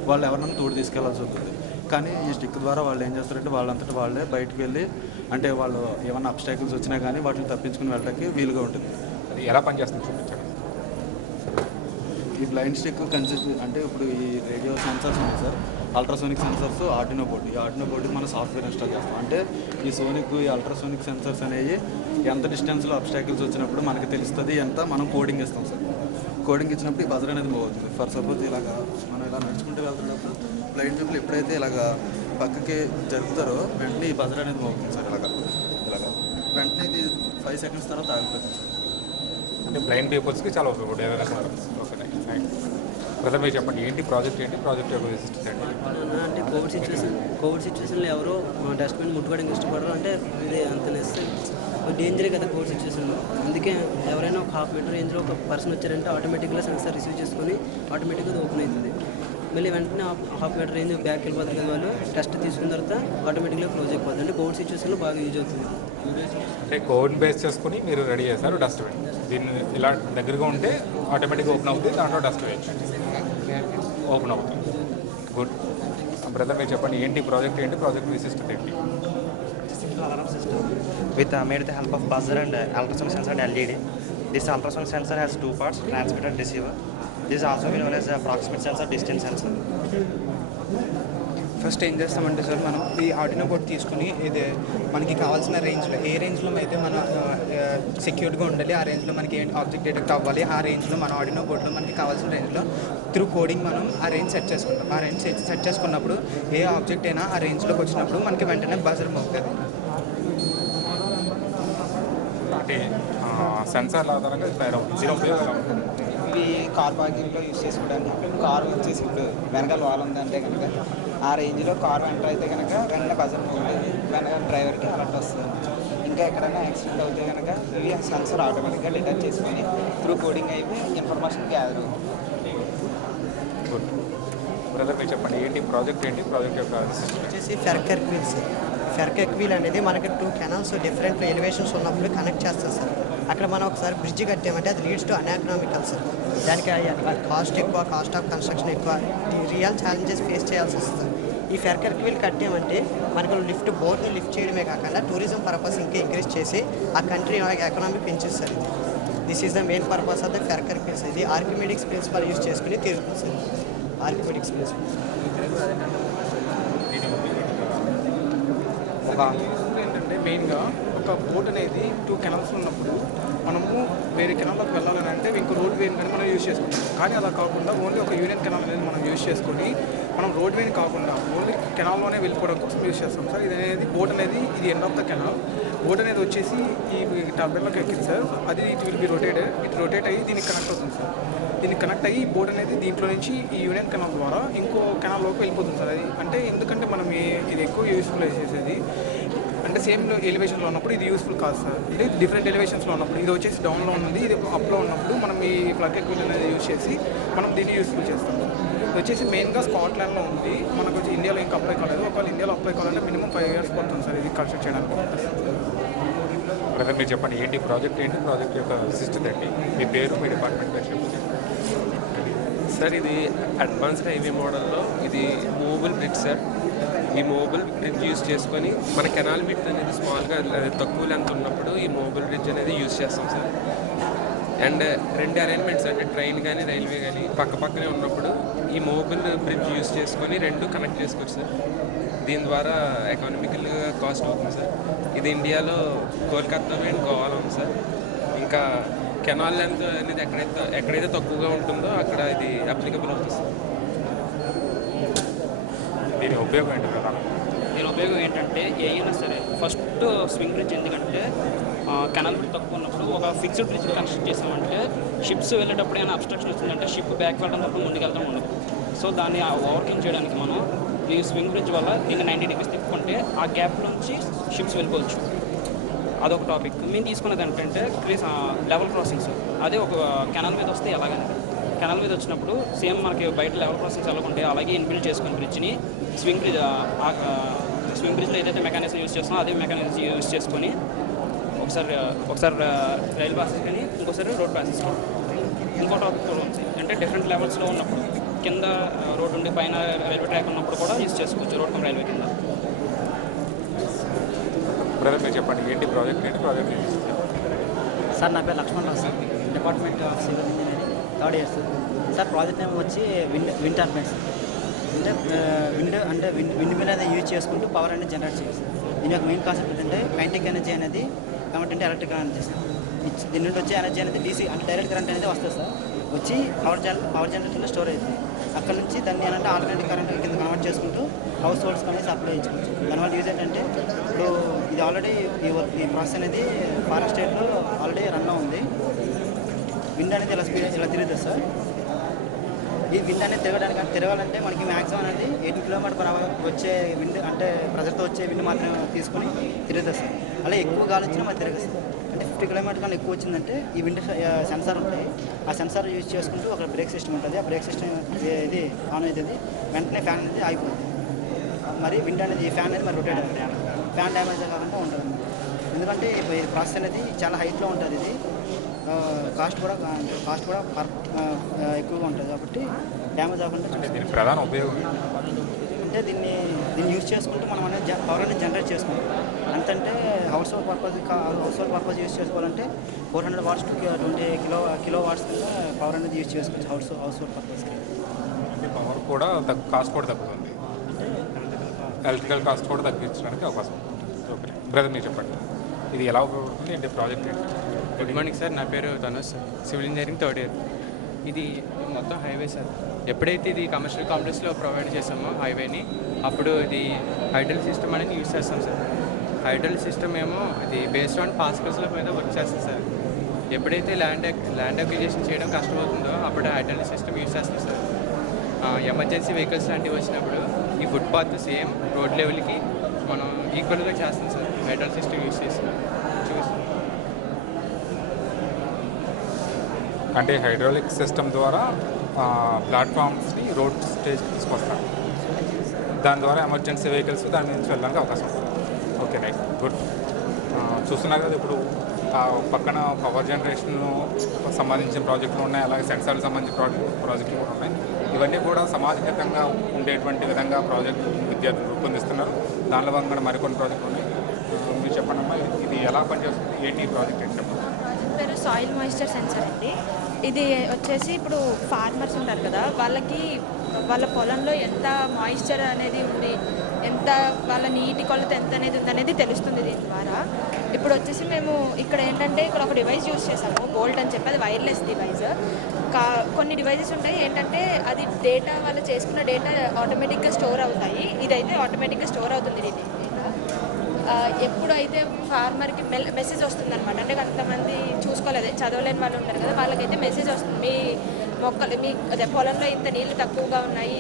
వాళ్ళు ఎవరినైనా తోడు తీసుకెళ్లాల్సి ఉంటుంది. కానీ ఈ స్టిక్ ద్వారా వాళ్ళు ఏం చేస్తారంటే వాళ్ళంతటా వాళ్ళే బయటకు వెళ్ళి అంటే వాళ్ళు ఏమైనా అబ్స్టాకిల్స్ వచ్చినా కానీ వాటిని తప్పించుకుని వెళ్ళడానికి వీలుగా ఉంటుంది. అది ఎలా పనిచేస్తుంది చూపించండి. ఈ బ్లైండ్ స్టిక్ కన్సిస్ట్ అంటే ఇప్పుడు ఈ రేడియో సెన్సర్స్ ఉన్నాయి sir, ultrasonic sensors, Arduino board. ఈ ఆర్డినో బోర్డుకి మనం సాఫ్ట్వేర్ ఇన్స్టాల్ చేస్తాం. అంటే ఈ అల్ట్రాసోనిక్ సెన్సర్స్ అనేవి ఎంత డిస్టెన్స్లో అబ్స్టాకిల్స్ వచ్చినప్పుడు మనకి తెలుస్తుంది, ఎంత మనం కోడింగ్ ఇస్తాం సార్. కోడింగ్ ఇచ్చినప్పుడు ఈ బజర్ అనేది మూవ్ అవుతుంది. ఫర్ సపోజ్ ఇలాగా మనం ఇలా నడుచుకుంటూ వెళ్తున్నప్పుడు బ్లైండ్ పీపుల్ ఎప్పుడైతే ఇలాగా పక్కకి జరుపుతారో వెంటనే ఈ బజర్ అనేది మూవ్ అవుతుంది సార్. ఇలాగా వెంటనే ఇది 5 seconds తర్వాత ఆగిపోతుంది సార్. అంటే బ్లైండ్ పీపుల్స్కి చాలా ఉపయోగపడే ఓకే. బ్రదర్ మీరు చెప్పండి ఏంటి ప్రాజెక్ట్ యొక్క విశిష్టత ఏంటి? అంటే కోవిడ్ సిచ్యువేషన్లో ఎవరో డస్ట్బిన్ ముట్టుకోవడానికి ఇష్టపడరు. అంటే ఇది అంత డేంజరే కదా కోవిడ్ సిచ్యువేషన్లో. అందుకే ఎవరైనా ఒక 1/2 meter రేంజ్లో ఒక పర్సన్ వచ్చారంటే ఆటోమేటిక్గా సెన్సార్ రిసీవ్ చేసుకొని ఆటోమేటిక్గా ఓపెన్ అవుతుంది. మళ్ళీ వెంటనే 1/2 meter రేంజ్ బ్యాక్ వెళ్ళిపోతారు కదా వాళ్ళు. టెస్ట్ తీసుకున్న తర్వాత ఆటోమేటిక్గా క్లోజ్ అయిపోతుంది. అంటే కోవిడ్ సిచ్యువేషన్లో బాగా యూజ్ అవుతుంది. అంటే కోవిడ్ బేస్ చేసుకుని మీరు రెడీ చేశారు డస్ట్బిన్. దీన్ని ఇలా దగ్గరగా ఉంటే ఆటోమేటిక్గా ఓపెన్ అవుతుంది, దాంట్లో డస్ట్ వేయచ్చు, ఓపెన్ అవుతుంది. గుడ్. బ్రదర్ మీరు చెప్పండి ఏంటి ప్రాజెక్ట్ విశిష్టత ఏంటి? Alarm system with made with the help of buzzer and ultrasonic sensor and LED. This ultrasonic sensor has 2 parts, transmitter and receiver. This is also known as proximate sensor, distance sensor. First ఏం చేస్తామంటే సార్ మనం ఈ Arduino board తీసుకుని ఇది మనకి కావాల్సిన రేంజ్లో ఏ రేంజ్లో అయితే మనం సెక్యూర్డ్గా ఉండాలి, ఆ రేంజ్లో మనకి ఆబ్జెక్ట్ డిటెక్ట్ అవ్వాలి, ఆ రేంజ్లో మన ఆర్డినో బోర్డ్లో మనకి కావాల్సిన రేంజ్లో త్రూ కోడింగ్ మనం ఆ రేంజ్ సెట్ చేసుకుంటాం. ఆ రేంజ్ సెట్ చేసుకున్నప్పుడు ఏ ఆబ్జెక్ట్ అయినా ఆ రేంజ్లోకి వచ్చినప్పుడు మనకి వెంటనే బజర్ మోగుతుంది. అంటే సెన్సార్ల ఆధారంగా ఇవి కార్ పార్కింగ్లో యూజ్ చేసుకోవడానికి. కారు వచ్చేసి ఇప్పుడు వెనకాల వాల్ ఉందంటే కనుక ఆ రేంజ్లో కారు ఎంటర్ అయితే కనుక వెంటనే బజర్ మోగుతుంది, వెనకాల డ్రైవర్కి అలర్ట్ వస్తుంది. ఇంకా ఎక్కడైనా యాక్సిడెంట్ అవుతే కనుక ఇవి సెన్సర్ ఆటోమేటిక్గా డిటెక్ట్ చేసుకొని త్రూ కోడింగ్ అయిపోయి ఇన్ఫర్మేషన్ గ్యాదర్ అవుతుంది. బ్రదర్ మీరు చెప్పండి ఏంటి ప్రాజెక్ట్ యొక్క వచ్చేసి ఫెర్కర్ వీల్స్. ఫెర్కర్ వీల్ అనేది మనకి 2 canals డిఫరెంట్ ఎలివేషన్స్ ఉన్నప్పుడు కనెక్ట్ చేస్తుంది సార్. అక్కడ మనం ఒకసారి బ్రిడ్జ్ కట్టామంటే అది లీడ్స్ టు అన్ఎకనామికల్ సార్. దానికి కాస్ట్ ఎక్కువ, కాస్ట్ ఆఫ్ కన్స్ట్రక్షన్ ఎక్కువ, రియల్ ఛాలెంజెస్ ఫేస్ చేయాల్సి వస్తుంది. ఈ ఫెర్కర్ వీల్ కట్టామంటే మనకు బోర్డ్ని లిఫ్ట్ చేయడమే కాకుండా టూరిజం పర్పస్ ఇంకా ఇంక్రీజ్ చేసి ఆ కంట్రీ ఎకనామీ పెంచేస్తారు. This is the main purpose of the ఫెర్కర్ వీల్స్. ఇది ఆర్కిమెటిక్స్ ప్రిన్సిపల్ యూజ్ చేసుకుని తీరుతుంది సార్. ఆర్కిమెటిక్స్ ప్రిన్సిపల్ ఏంటంటే మెయిన్గా ఒక బోట్ అనేది 2 canals ఉన్నప్పుడు మనము వేరే కెనాల్లోకి వెళ్ళాలని అంటే ఇంకో రోడ్ వేని కానీ మనం యూజ్ చేసుకుంటాం. కానీ అలా కాకుండా ఓన్లీ ఒక యూనియన్ కెనాల్ అనేది మనం యూజ్ చేసుకొని మనం రోడ్ వేని కాకుండా ఓన్లీ కెనాల్లోనే వెళ్ళిపోవడం కోసం యూజ్ చేస్తాం సార్. ఇది అనేది బోట్ అనేది ఇది end of the canal. Boat అనేది వచ్చేసి ఈ టర్బైన్లోకి ఎక్కింది సార్. అది it will be rotated. It rotate అయ్యి దీనికి కనెక్ట్ అవుతుంది సార్. దీనికి కనెక్ట్ అయ్యి ఈ బోట్ అనేది దీంట్లో నుంచి ఈ యూనియన్ కెనాల్ ద్వారా ఇంకో కెనాల్లోకి వెళ్ళిపోతుంది సార్. అది అంటే ఎందుకంటే మనం ఇది ఎక్కువ యూస్ఫుల్ చేసేది అంటే సేమ్ ఎలివేషన్లో ఉన్నప్పుడు ఇది యూస్ఫుల్ కాదు సార్. ఇది డిఫరెంట్ ఎలివేషన్స్లో ఉన్నప్పుడు ఇది వచ్చేసి డౌన్లో ఉన్నది, ఇది అప్లో ఉన్నప్పుడు మనం ఈ ప్లగ్ ఎక్విల్ అనేది యూజ్ చేసి మనం దీన్ని యూస్ఫుల్ చేస్తాం. ఇది వచ్చేసి మెయిన్గా స్కాట్లాండ్లో ఉంది. మనకు వచ్చి ఇండియాలో ఇంకా అప్లై కాలేదు. ఒకవేళ ఇండియాలో అప్లై కావాలంటే మినిమం 5 years పడుతుంది సార్ ఇది కన్స్ట్రక్ట్ చేయడానికి. బ్రదర్ మీరు చెప్పండి ఏంటి ప్రాజెక్ట్ యొక్క విశిష్టత ఏంటి, మీ పేరు మీ డిపార్ట్మెంట్ పేరు చెప్పండి సార్. ఇది అడ్వాన్స్డ్ హైవే మోడల్లో ఇది మూవబుల్ బ్రిడ్జ్ సార్. ఈ మూవబుల్ బ్రిడ్జ్ యూజ్ చేసుకొని మన కెనాల్ విడ్త్ అనేది స్మాల్గా తక్కువ లెంత్ ఉన్నప్పుడు ఈ మూవబుల్ బ్రిడ్జ్ అనేది యూజ్ చేస్తాం సార్. అండ్ 2 అరేంజ్మెంట్స్ అంటే ట్రైన్ కానీ రైల్వే కానీ పక్కనే ఉన్నప్పుడు ఈ మూవబుల్ బ్రిడ్జ్ యూజ్ చేసుకొని 2 కనెక్ట్ చేసుకోవచ్చు సార్. దీని ద్వారా ఎకానమికల్గా కాస్ట్ అవుతుంది సార్. ఇది ఇండియాలో కోల్కతాలో అండ్ గోవాలో ఉంది సార్. ఇంకా కెనాల్ లెంత్ అనేది ఎక్కడైతే తక్కువగా ఉంటుందో అక్కడ ఇది అప్లికబుల్ అవుతుంది సార్. దీని ఉపయోగం ఏంటి కదా? దీని ఉపయోగం ఏంటంటే ఏమైనా సరే ఫస్ట్ స్వింగ్ బ్రిడ్జ్ ఎందుకంటే కెనాల్ బ్రిడ్జ్ తక్కువ ఉన్నప్పుడు ఒక ఫిక్స్డ్ బ్రిడ్జ్ కన్స్ట్రక్ట్ చేసామంటే షిప్స్ వెళ్ళేటప్పుడు ఏమైనా అబ్స్ట్రక్షన్ వచ్చిందంటే షిప్ బ్యాక్ వెళ్ళడం ముందుకెళ్తాం ఉండదు. సో దాన్ని ఓవర్కమ్ చేయడానికి మనం ఈ స్వింగ్ బ్రిడ్జ్ వల్ల దీన్ని 90 degrees తిప్పుకుంటే ఆ గ్యాప్ నుంచి షిప్స్ వెళ్ళిపోవచ్చు. అదొక టాపిక్. మేము తీసుకున్నది ఏంటంటే లెవెల్ క్రాసింగ్స్. అదే ఒక కెనాల్ మీద వస్తే ఎలాగంటే కెనాల్ మీద వచ్చినప్పుడు సేమ్ మనకి బయట లెవెల్ క్రాసింగ్స్ ఎలా ఉంటాయి అలాగే ఇన్బిల్డ్ చేసుకుని బ్రిడ్జ్ని స్వింగ్ బ్రిడ్జ్లో ఏదైతే మెకానిజం యూజ్ చేస్తామో అదే మెకానిజం యూజ్ చేసుకొని ఒకసారి రైల్ పాసెస్ కానీ ఇంకోసారి రోడ్ పాసెస్ కానీ. ఇంకో టాపిక్ కూడా ఉంది అంటే డిఫరెంట్ లెవెల్స్లో ఉన్నప్పుడు కింద రోడ్ ఉండి పైన రైల్వే ట్రాక్ ఉన్నప్పుడు కూడా యూజ్ చేసుకోవచ్చు రోడ్ కమ్ రైల్వే కింద. బ్రదర్ మీరు చెప్పండి ఏంటి ప్రాజెక్ట్ సార్ నా పేరు Laxman Rao sir, department of civil engineering 3rd year sir. Sir project name వచ్చి విండ్ టర్బైన్స్ అంటే విండ్ మిల్ అనేది యూజ్ చేసుకుంటూ పవర్ అనేది జనరేట్ చేయాలి సార్. దీని యొక్క మెయిన్ కాన్సెప్ట్ ఏంటంటే కైనెటిక్ ఎనర్జీ అనేది కాబట్టి ఎలక్ట్రికల్ ఎనర్జీ సార్. దీని నుండి వచ్చే ఎనర్జీ అనేది డీసీ అంటే డైరెక్ట్ కరెంట్ అనేది వస్తుంది సార్. వచ్చి పవర్ జనరేటర్లో స్టోర్ అవుతుంది. అక్కడ నుంచి దాన్ని ఏంటంటే ఆల్టర్నేటివ్ కరెంట్ కింద కన్వర్ట్ చేసుకుంటూ హౌస్ హోల్డ్స్ అనేది సప్లై చేసుకోవచ్చు. దానివల్ల యూజ్ ఏంటంటే ఇప్పుడు ఇది ఆల్రెడీ ఈ ప్రాసెస్ అనేది ఫారెన్ స్టేట్లో ఆల్రెడీ రన్లో ఉంది. విండ్ అనేది ఇలా తిరుగుతుంది సార్. ఈ విండ్ అనేది తిరగాలంటే మనకి మ్యాక్సిమం అనేది 80 km/h వచ్చే విండ్ అంటే ప్రెజర్తో వచ్చే విండ్ మాత్రమే తీసుకొని తిరుగుతుంది సార్. అలా ఎక్కువ గాలి వచ్చినా మరి తిరగదు సార్. అంటే 50 km కన్నా ఎక్కువ వచ్చిందంటే ఈ విండ్ సెన్సార్ ఉంటాయి. ఆ సెన్సార్ యూజ్ చేసుకుంటూ ఒక బ్రేక్ సిస్టమ్ ఉంటుంది. ఆ బ్రేక్ సిస్టమ్ ఇది ఆన్ అవుతుంది. వెంటనే ఫ్యాన్ అనేది ఆగిపోతుంది. మరి విండ్ అనేది ఈ ఫ్యాన్ అనేది మరి రొటేట్ అవుతుంది. ఫ్యాన్ డ్యామేజ్ కాకుండా ఉంటుంది. ఎందుకంటే ఈ ప్రాసెస్ అనేది చాలా హైట్లో ఉంటుంది. ఇది కాస్ట్ కూడా ఎక్కువగా ఉంటుంది కాబట్టి డ్యామేజ్ అవ్వకుండా. దీని ప్రధాన ఉపయోగం అంటే దీన్ని యూజ్ చేసుకుంటూ మనం అనేది పవర్ అనేది జనరేట్ చేసుకుంటాం. అంతంటే హౌస్ హోల్డ్ పర్పస్ యూజ్ చేసుకోవాలంటే 400 watts to 20 kW కింద పవర్ అనేది యూజ్ చేసుకోవచ్చు హౌస్ హోల్డ్ పర్పస్కి. అంటే పవర్ కూడా కాస్ట్ కూడా తగ్గుతుంది, ఎలక్ట్రికల్ కాస్ట్ కూడా తగ్గించడానికి అవకాశం ఉంటుంది. ఓకే బ్రదర్ మీరు చెప్పండి ఇది ఎలా ఉపయోగపడుతుంది ఏంటి ప్రాజెక్ట్ ఏంటి? గుడ్ మార్నింగ్ సార్, నా పేరు Tanush sir, civil engineering 3rd year. ఇది మొత్తం హైవే సార్. ఎప్పుడైతే ఇది కమర్షియల్ కాంప్లెక్స్లో ప్రొవైడ్ చేసామో హైవేని అప్పుడు ఇది హైడ్రల్ సిస్టమ్ అనేది యూజ్ చేస్తాం సార్. హైడ్రల్ సిస్టమ్ ఏమో అది బేస్డ్ ఆన్ పాస్కల్స్ల మీద వర్క్ చేస్తుంది సార్. ఎప్పుడైతే ల్యాండ్ అక్విజిషన్ చేయడం కష్టమవుతుందో అప్పుడు హైడ్రల్ సిస్టమ్ యూజ్ చేస్తాం సార్. ఎమర్జెన్సీ వెహికల్స్ లాంటివి వచ్చినప్పుడు ఈ ఫుట్పాత్ సేమ్ రోడ్ లెవెల్కి మనం ఈక్వల్గా చేస్తాం సార్ హైడ్రల్ సిస్టమ్ యూజ్ చేస్తాం. అంటే హైడ్రాలిక్ సిస్టమ్ ద్వారా ప్లాట్ఫామ్స్ని రోడ్ స్టేజ్ తీసుకొస్తారు. దాని ద్వారా ఎమర్జెన్సీ వెహికల్స్ దాని నుంచి వెళ్ళడానికి అవకాశం ఉంటుంది. Okay right good. చూస్తున్నారు కదా ఇప్పుడు పక్కన పవర్ జనరేషన్ సంబంధించిన ప్రాజెక్టులు ఉన్నాయి, అలాగే సెన్సార్లకు సంబంధించిన ప్రాజెక్టులు కూడా ఉన్నాయి. ఇవన్నీ కూడా సమాజహితంగా ఉండేటువంటి విధంగా ప్రాజెక్టు విద్యార్థులు రూపొందిస్తున్నారు. దానిలో భాగంగా మరికొన్ని ప్రాజెక్టులు ఉన్నాయి. మీరు చెప్పండి అమ్మా ఇది ఎలా పనిచేస్తుంది ఏంటి ప్రాజెక్ట్ ఏంటి చెప్పండి. పేరు సాయిల్ మాయిశ్చర్ సెన్సర్ అండి. ఇది వచ్చేసి ఇప్పుడు ఫార్మర్స్ ఉంటారు కదా వాళ్ళకి వాళ్ళ పొలంలో ఎంత మాయిశ్చర్ అనేది ఉంది, ఎంత వాళ్ళ నీటి కొలత ఎంత అనేది ఉందనేది తెలుస్తుంది దీని ద్వారా. ఇప్పుడు వచ్చేసి మేము ఇక్కడ ఏంటంటే ఇక్కడ ఒక డివైస్ యూస్ చేసాము బోల్ట్ అని చెప్పి అది వైర్లెస్ డివైస్. కొన్ని డివైజెస్ ఉంటాయి ఏంటంటే అది డేటా వాళ్ళు చేసుకున్న డేటా ఆటోమేటిక్గా స్టోర్ అవుతాయి. ఇదైతే ఆటోమేటిక్గా స్టోర్ అవుతుంది డేటా. ఎప్పుడైతే ఫార్మర్కి మెసేజ్ వస్తుందన్నమాట, అంటే కొంతమంది చూసుకోలేదు చదవలేని వాళ్ళు ఉంటారు కదా, వాళ్ళకైతే మెసేజ్ వస్తుంది మీ మొక్కలు మీ అదే పొలంలో ఇంత నీళ్లు తక్కువగా ఉన్నాయి,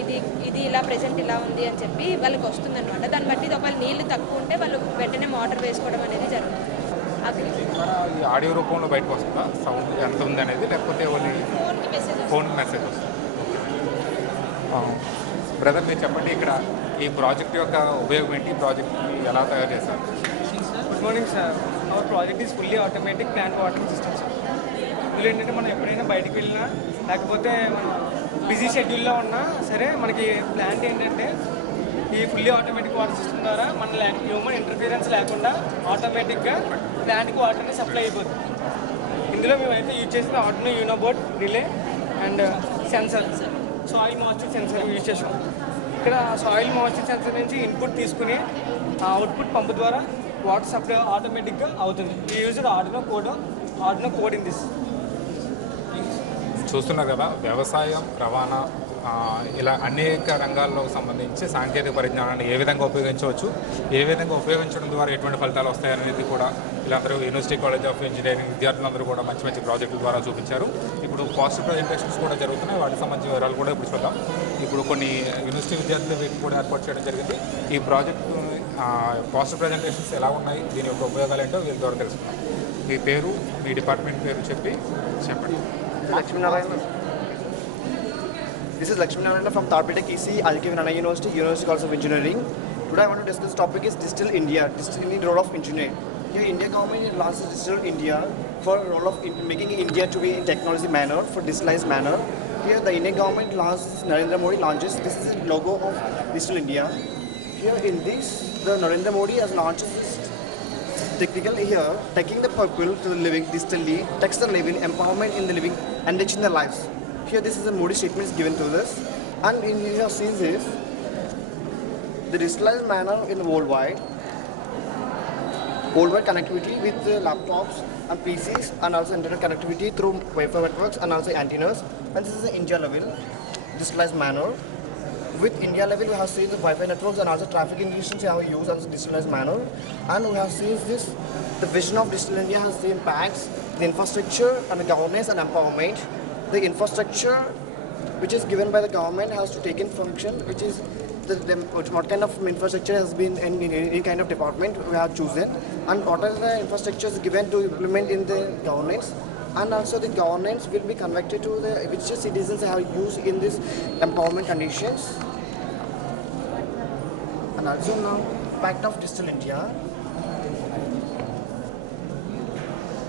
ఇది ఇలా ప్రెజెంట్ ఇలా ఉంది అని చెప్పి వాళ్ళకి వస్తుందన్నమాట. దాన్ని బట్టి ఒకవేళ నీళ్లు తక్కువ ఉంటే వాళ్ళు వెంటనే మోటార్ వేసుకోవడం అనేది జరుగుతుంది. ఈ ఆడియో రూపంలో బయటకు వస్తుందా సౌండ్ ఎంత ఉంది అనేది, లేకపోతే ఫోన్ మెసేజ్ వస్తుంది? బ్రదర్ మీరు చెప్పండి, ఇక్కడ ఈ ప్రాజెక్ట్ యొక్క ఉపయోగం ఏంటి, ఈ ప్రాజెక్ట్ని ఎలా తయారు చేశారు? Good morning sir. Our project is fully automatic plant watering system sir. ఇందులో ఏంటంటే మనం ఎప్పుడైనా బయటకు వెళ్ళినా లేకపోతే మనం బిజీ షెడ్యూల్లో ఉన్నా సరే మనకి ప్లాంట్ ఏంటంటే ఈ ఫుల్లీ ఆటోమేటిక్ వాటర్ సిస్టమ్ ద్వారా మన హ్యూమన్ ఇంటర్ఫీరెన్స్ లేకుండా ఆటోమేటిక్గా ప్లాంట్కి వాటర్ అనేది సప్లై అయిపోతుంది. ఇందులో మేమైతే యూజ్ చేసిన Arduino Uno board relay and sensor, soil moisture sensor use చేసాం. ఇక్కడ సాయిల్ మాయిశ్చర్ సెన్సర్ నుంచి ఇన్పుట్ తీసుకుని ఆ అవుట్పుట్ పంపు ద్వారా వాటర్ సప్లై ఆటోమేటిక్గా అవుతుంది. ఈ used Arduino code in this. చూస్తున్నారు కదా, వ్యవసాయం, రవాణా, ఇలా అనేక రంగాల్లో సంబంధించి సాంకేతిక పరిజ్ఞానాన్ని ఏ విధంగా ఉపయోగించవచ్చు, ఏ విధంగా ఉపయోగించడం ద్వారా ఎటువంటి ఫలితాలు వస్తాయనేది కూడా వీళ్ళందరూ యూనివర్సిటీ కాలేజ్ ఆఫ్ ఇంజనీరింగ్ విద్యార్థులందరూ కూడా మంచి మంచి ప్రాజెక్టుల ద్వారా చూపించారు. ఇప్పుడు పాజిటివ్ ప్రజెంటేషన్స్ కూడా జరుగుతున్నాయి, వాటికి సంబంధించిన వివరాలు కూడా ఇప్పుడు చూద్దాం. ఇప్పుడు కొన్ని యూనివర్సిటీ విద్యార్థులు వీటిని కూడా ఏర్పాటు చేయడం జరిగింది. ఈ ప్రాజెక్టు పాజిటివ్ ప్రజెంటేషన్స్ ఎలా ఉన్నాయి, దీని యొక్క ఉపయోగాలు ఏంటో వీళ్ళ ద్వారా తెలుసుకుందాం. మీ పేరు, మీ డిపార్ట్మెంట్ పేరు చెప్పండి. This is Lakshmi Narayana from Tharpatec EC, RK Vinaya University, University College of Engineering. Today I want to discuss the topic is Digital India, Digital Indian role of engineer. Here India government launched Digital India for role of making India to be in technology manner, for digitalized manner. Here the Indian government launched, Narendra Modi launches, this is the logo of Digital India. Here in this, the Narendra Modi has launched this technical here, taking the people to the living digitally, takes the living, empowerment in the living, enriching their lives. Here this is a Modi statement given to this, and in here sees this the digitalized manner in the worldwide connectivity with the laptops and PCs, and also internet connectivity through Wi-Fi networks and also antennas. And this is the India level digitalized manner. With India level, we have seen the Wi-Fi networks and also traffic indications we have used as a digitalized manner, and we have seen this. The vision of Digital India has the impacts, the infrastructure and the governance and empowerment. The infrastructure which is given by the government has to take in function, which is what kind of infrastructure has been in any kind of department we have chosen, and what are the infrastructures given to implement in the governance, and also the governance will be convected to the which the citizens have used in this empowerment conditions. And also now impact of Digital India.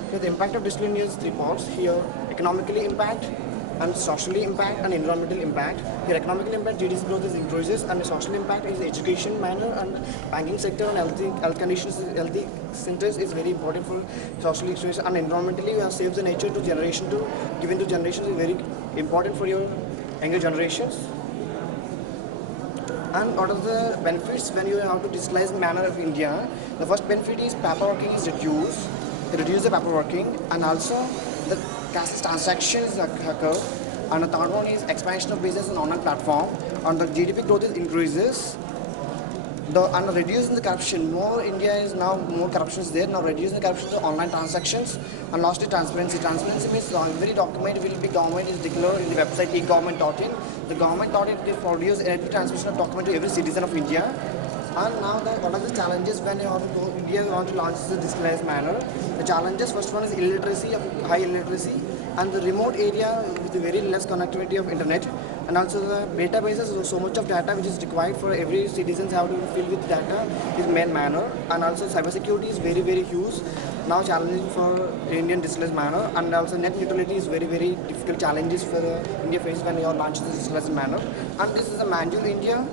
Here the impact of Digital India is 3 parts. Here economically impact, and socially impact, and environmental impact. Here economical impact, GDP growth is increases, and the social impact is education manner and banking sector and health conditions, healthy centers is very important for social issues. And environmentally, we have saved the nature to generation to given to generations is very important for your younger generations. And what are the benefits when you have to digitalize the manner of India? The first benefit is paperworking is reduced. It reduces the paperworking, and also the cashless transactions occur. And the third one is expansion of business and online platform. And the GDP growth is increases. And reducing the corruption. More India is now more corruption is there. Now reducing the corruption to online transactions. And lastly, transparency. Transparency means every document will be government is declared in the website egovernment.in. The government.in will produce every transmission of document to every citizen of India. And now what are the challenges when you have to go India want to launch the digitalized manner? The challenges, first one is illiteracy, high illiteracy, and the remote area with the very less connectivity of internet, and also the databases, so much of data which is required for every citizens have to fill with data is main manner, and also cybersecurity is very very huge now challenging for Indian digitalized manner, and also net neutrality is very very difficult challenges for India face when you are launching the digitalized manner. And this is a manual India,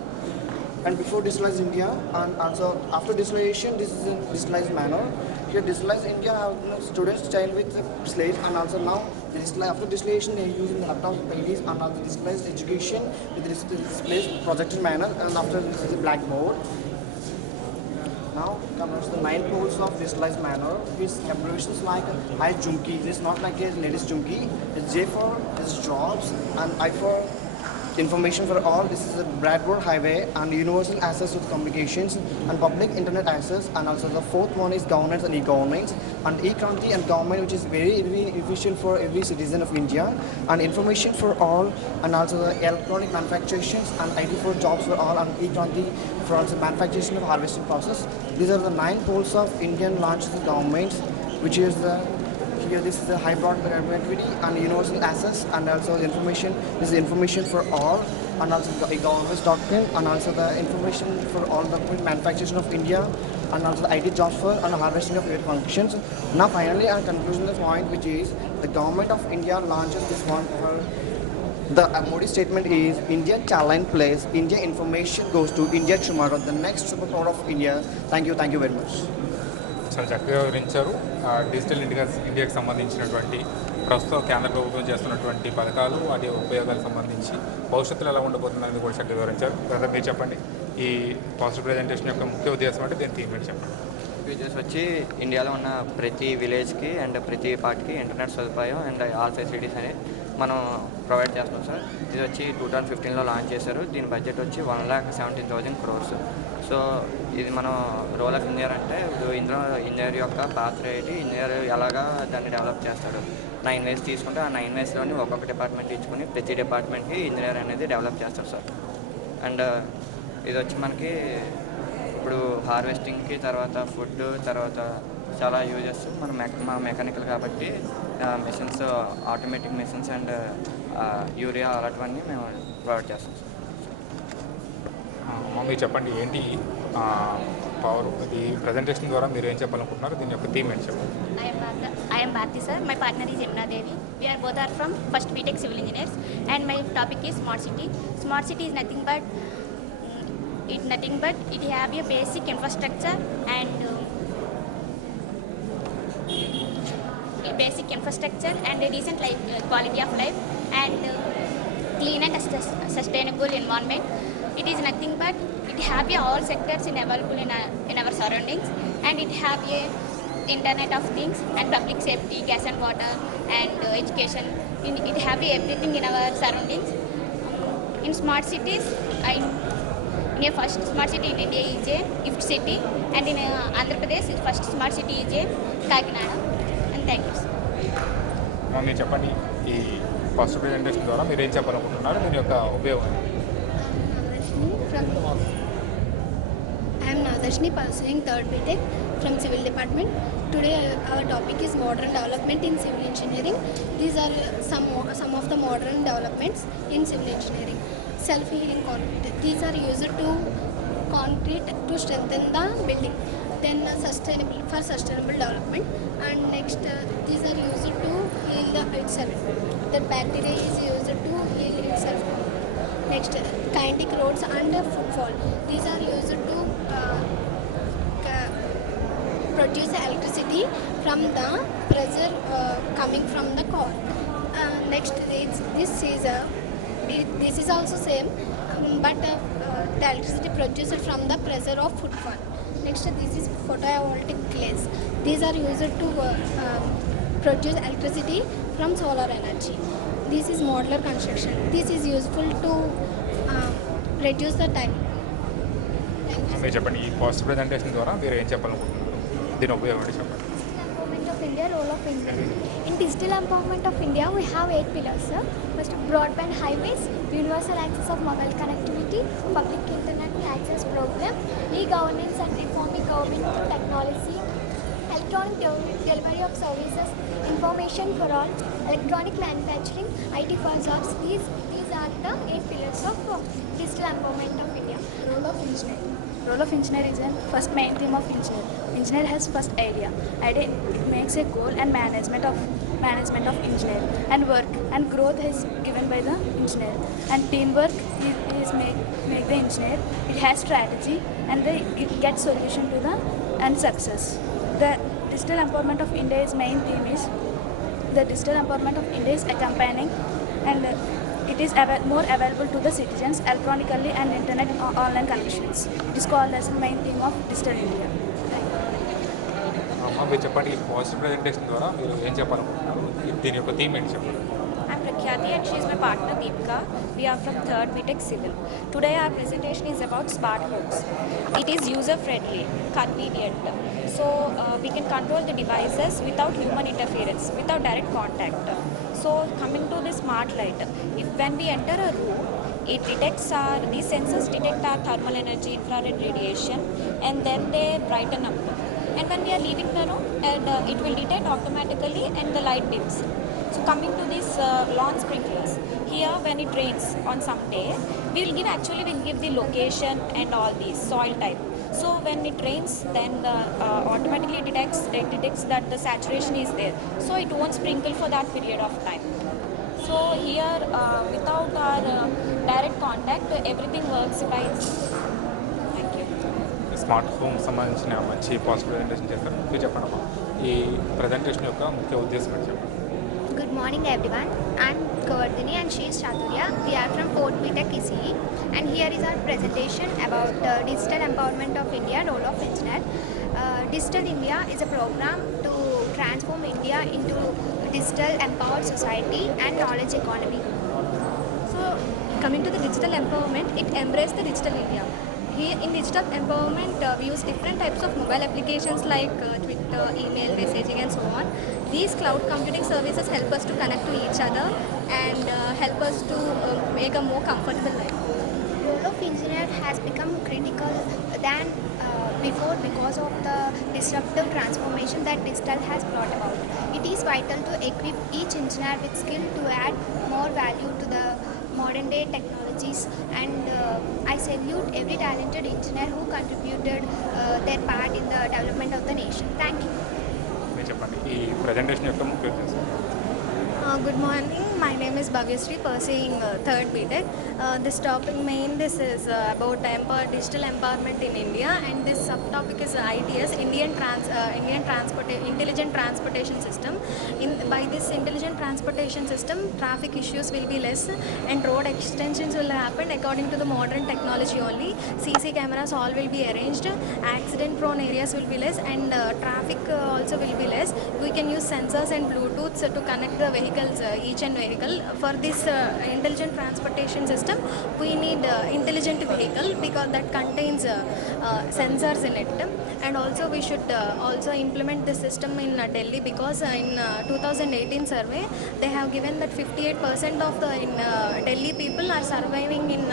and before digitalized India, and also after digitalization, this is a digitalized manner. Here digitalized India have students child with slaves, and also now after digitalization they are using the laptops, PDs, and also digitalized education with this displays projected manner, and after this is a blackboard. Now comes the 9 poles of digitalized manner, which abbreviations like I Jumki. This is not like a latest Jumki. It's J for is jobs, and I for information for all. This is a Bradford Highway and universal access to communications and public internet access. And also the fourth one is governance and e-governance, and e-Kranti and government, which is very efficient for every citizen of India, and information for all, and also the electronic manufacturations and IT for jobs for all, and e-Kranti for also manufacturing of harvesting process. These are the 9 poles of Indian launches of governments, which is the here this is the high broadband connectivity and universal access, and also the information. This is information for all, and also the government's doctrine, and also the information for all the manufacturing of India, and also the IT jobs for and harvesting of your functions. Now finally, our conclusion the point, which is the government of India launches this one for the Modi statement is India challenge place, India information goes to India tomorrow, the next superpower of India. Thank you very much. చాలా చక్కగా వివరించారు. డిజిటల్ ఇండియాకి సంబంధించినటువంటి ప్రస్తుతం కేంద్ర ప్రభుత్వం చేస్తున్నటువంటి పథకాలు, వాటి ఉపయోగాలకు సంబంధించి భవిష్యత్తులో ఎలా ఉండబోతుందని కూడా చక్కగా వివరించారు. బ్రదర్ మీరు చెప్పండి, ఈ పాజిటివ్ ప్రజెంటేషన్ యొక్క ముఖ్య ఉద్దేశం అంటే దీని థీమ్ చెప్పండి. ఉద్దేశం వచ్చి ఇండియాలో ఉన్న ప్రతి విలేజ్కి అండ్ ప్రతి పార్ట్కి ఇంటర్నెట్ సదుపాయం అండ్ ఆల్ ఫెసిలిటీస్ అనేది మనం ప్రొవైడ్ చేస్తున్నాం సార్. ఇది వచ్చి 2015లో లాంచ్ చేశారు. దీని బడ్జెట్ వచ్చి 1,17,000 crores. సో ఇది మనం రోల్ ఆఫ్ ఇంజనీర్ అంటే ఇందులో ఇంజనీర్ యొక్క పాత్ర ఏంటి, ఇంజనీర్ ఎలాగా దాన్ని డెవలప్ చేస్తాడు. 9 ways తీసుకుంటే ఆ 9 waysలోని ఒక్కొక్క డిపార్ట్మెంట్ ఇచ్చుకుని ప్రతి డిపార్ట్మెంట్కి ఇంజనీర్ అనేది డెవలప్ చేస్తారు సార్. అండ్ ఇది వచ్చి మనకి ఇప్పుడు హార్వెస్టింగ్కి, తర్వాత ఫుడ్, తర్వాత చాలా యూజెస్. మన మెకానికల్ కాబట్టి machines, automatic machines and urea అలాంటివన్నీ మేము ప్రొవైడ్ చేస్తాం సార్. మీరు చెప్పండి ఏంటి పవర్, ఇది ప్రజెంటేషన్ ద్వారా మీరు ఏం చెప్పాలనుకుంటున్నారు, దీని యొక్క థీమ్ ఏంటి చెప్పండి. I am Bharti sir. My partner is Yamuna Devi. We are both from first BTech Civil Engineers, and my topic is Smart City. Smart City is nothing but it have a basic infrastructure and a decent life, quality of life, and clean and sustainable environment. It is nothing but it have all sectors available in our surroundings, and it have a internet of things and public safety, gas and water, and education. It have everything in our surroundings. In smart cities, in a first smart city in India is a GIFT City, and in Andhra Pradesh, first smart city is a Kakinada. And thank you. మీరు చెప్పండి, ఈ first presentation ద్వారా మీరు ఏం చెప్పాలనుకుంటున్నారు, దీని యొక్క ఉపయోగం. I am Nadarshini pursuing 3rd BTech from Civil Department. Today our topic is modern development in civil engineering. These are some of the modern developments in civil engineering. Self-healing concrete. These are used to concrete to strengthen the building. Then sustainable development. And next these are used to heal the itself. The bacteria is used to heal itself. Next, kinetic roads and footfall. These are used to produce electricity from the pressure coming from the core. Next, this is also same, but the electricity produced from the pressure of footfall. Next, this is photovoltaic glass. These are used to produce electricity from solar energy. This is modular construction. This is useful to reduce the time. మీరు చెప్పండి, ఈ first presentation ద్వారా మీరు ఏం చెప్పాలనుకుంటున్నారు, దీని ఉపయోగం ఏంటి చెప్పండి. Empowerment of India, role of engineering. In digital empowerment of India, we have 8 pillars, sir. First, broadband highways, universal access of mobile connectivity, public internet access program, e-governance and reforming government through technology, electronic delivery of services, information for all, electronic manufacturing, IT for jobs. These are the 8 pillars of digital empowerment of India. Role of engineer. Role of engineer is the first main theme of engineer. Engineer has first idea. Idea makes a goal and management of engineer, and work and growth is given by the engineer, and teamwork is make the engineer. It has strategy and it gets solution to the and success. The digital empowerment of India is main theme is the digital empowerment of India is accompanying, and it is more available to the citizens electronically and internet online connections. It is called as the main theme of digital India. అమ్మ మీరు చెప్పండి, ఈ positive presentation ద్వారా మీరు ఏం చెప్పాలనుకుంటున్నారు, దీని యొక్క థీమ్ ఏంటి చెప్పండి. I'm Prakyati and she is my partner Deepika. We are from 3rd BTech Civil. Today our presentation is about smart homes. It is user friendly, convenient. So we can control the devices without human interference, without direct contact. So coming to the smart light, when we enter a room, these sensors detect our thermal energy, infrared radiation, and then they brighten up. And when we are leaving the room, it will detect automatically and the light dims. So coming to these lawn sprinklers, here when it rains on some day, we'll give the location and all these soil type. So when it rains, then automatically detects that the saturation is there. So it won't sprinkle for that period of time. So here without our direct contact, everything works by itself. Thank you. Smart home సంబంధించిన మంచి positive presentation చేస్తారు. మీరు చెప్పండి అమ్మా, ఈ ప్రజెంటేషన్ యొక్క ముఖ్య ఉద్దేశం ఏంటి చెప్పండి. Good morning everyone. I'm Govardhini and she is Chaturya. We are from 4th BTech ECE and here is our presentation about digital empowerment of India, role of engineer. Digital India is a program to transform India into digital empowered society and knowledge economy. So coming to the digital empowerment, it embraces the digital India. Here in digital empowerment, we use different types of mobile applications like Twitter, email, messaging and so on. These cloud computing services help us to connect to each other and help us to make a more comfortable life. Role of engineer has become critical than before because of the disruptive transformation that digital has brought about. It is vital to equip each engineer with skill to add more value to the modern day technologies and I salute every talented engineer who contributed their part in the development of the nation. Thank you. మీరు చెప్పండి, ఈ ప్రజెంటేషన్ యొక్క ముఖ్య ఉద్దేశం. Good morning. My name is Bhavyasri, pursuing 3rd BTech. This topic this is about digital empowerment in India, and this subtopic is ITS, Intelligent Transportation System. By this intelligent transportation system, traffic issues will be less and road extensions will happen according to the modern technology only. CC cameras all will be arranged, accident prone areas will be less and traffic also will be less. We can use sensors and Bluetooth to connect the vehicles, each and vehicle. For this intelligent transportation system, we need intelligent vehicle because that contains sensors in it. And also we should also implement this system in Delhi because in 2018 survey they have given that 58% of the Delhi people are surviving in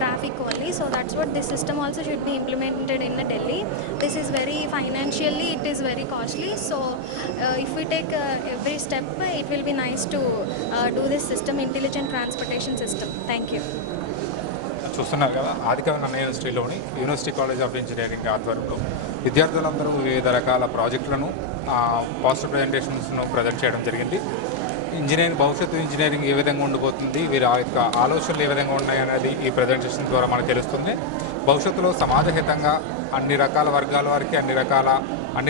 traffic only. So that's what this system also should be implemented in Delhi. This is very financially, it is very costly. So if we take every step, it will be nice to do this system, intelligent transportation system. Thank you. చూస్తున్నారు కదా, ఆదికవి నన్న యూనివర్సిటీలోని university college of engineering ఆధ్వర్యంలో విద్యార్థులందరూ వివిధ రకాల ప్రాజెక్టులను పాజిటివ్ ప్రజెంటేషన్స్ను ప్రజెంట్ చేయడం జరిగింది. భవిష్యత్తు ఇంజనీరింగ్ ఏ విధంగా ఉండిపోతుంది, వీరి యొక్క ఆలోచనలు ఏ విధంగా ఉన్నాయనేది ఈ ప్రజెంటేషన్ ద్వారా మనకు తెలుస్తుంది. భవిష్యత్తులో సమాజహితంగా అన్ని రకాల వర్గాల వారికి అన్ని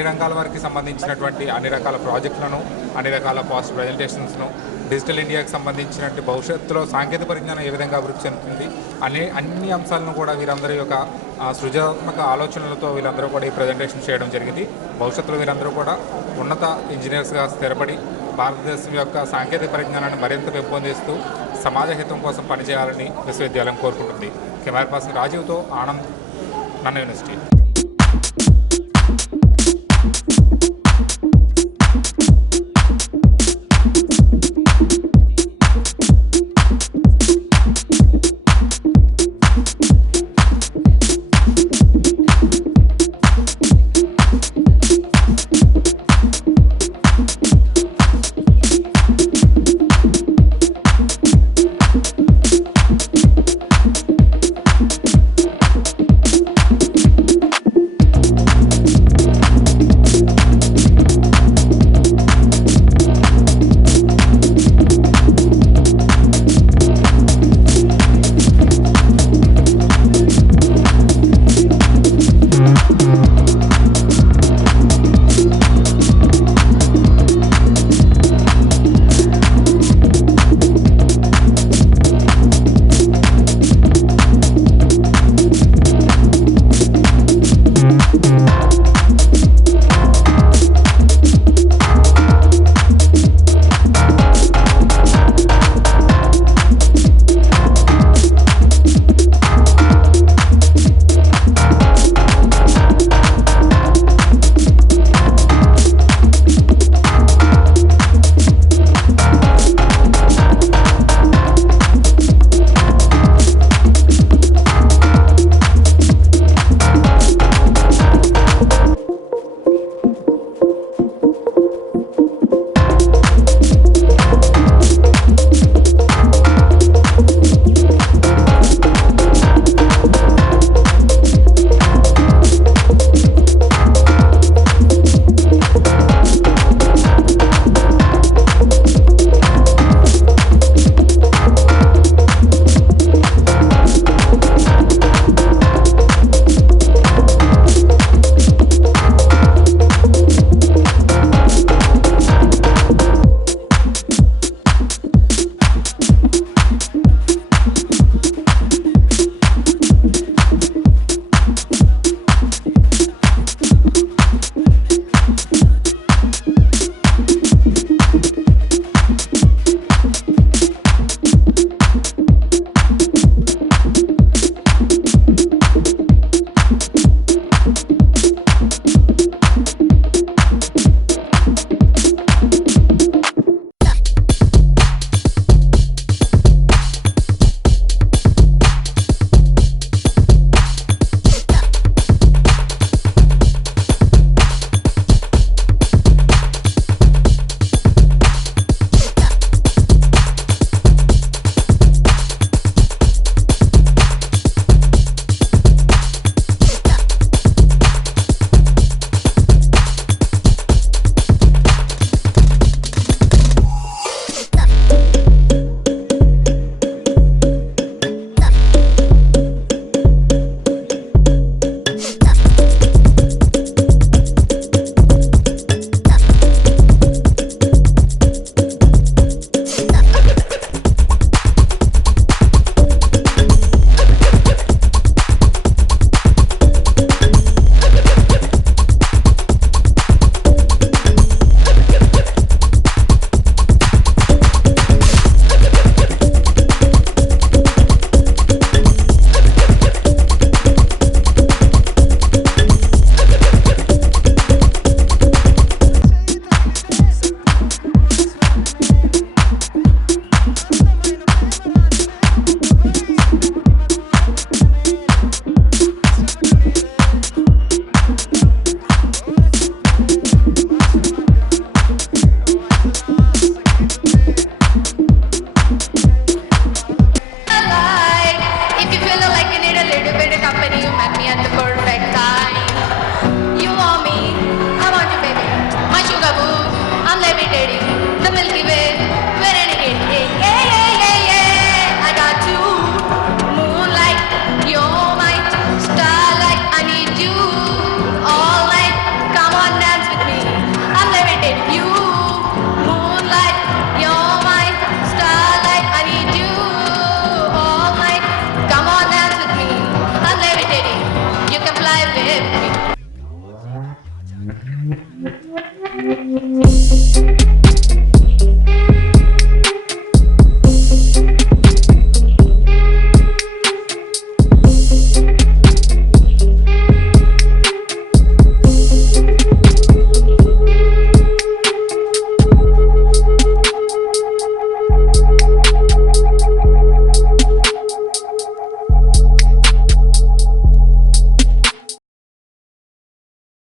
రంగాల వారికి సంబంధించినటువంటి అన్ని రకాల ప్రాజెక్టులను, అన్ని రకాల పాజిటివ్ ప్రజెంటేషన్స్ను, డిజిటల్ ఇండియాకి సంబంధించినట్టు భవిష్యత్తులో సాంకేతిక పరిజ్ఞానం ఏ విధంగా అభివృద్ధి చెందుతుంది అన్ని అంశాలను కూడా వీరందరి యొక్క సృజనాత్మక ఆలోచనలతో వీళ్ళందరూ కూడా ఈ ప్రజెంటేషన్ చేయడం జరిగింది. భవిష్యత్తులో వీరందరూ కూడా ఉన్నత ఇంజనీర్స్గా స్థిరపడి భారతదేశం యొక్క సాంకేతిక పరిజ్ఞానాన్ని మరింత పెంపొందిస్తూ సమాజ హితం కోసం పనిచేయాలని విశ్వవిద్యాలయం కోరుకుంటుంది. కెమెరా పర్సన్ రాజీవ్తో ఆనంద్, నన్న యూనివర్సిటీ.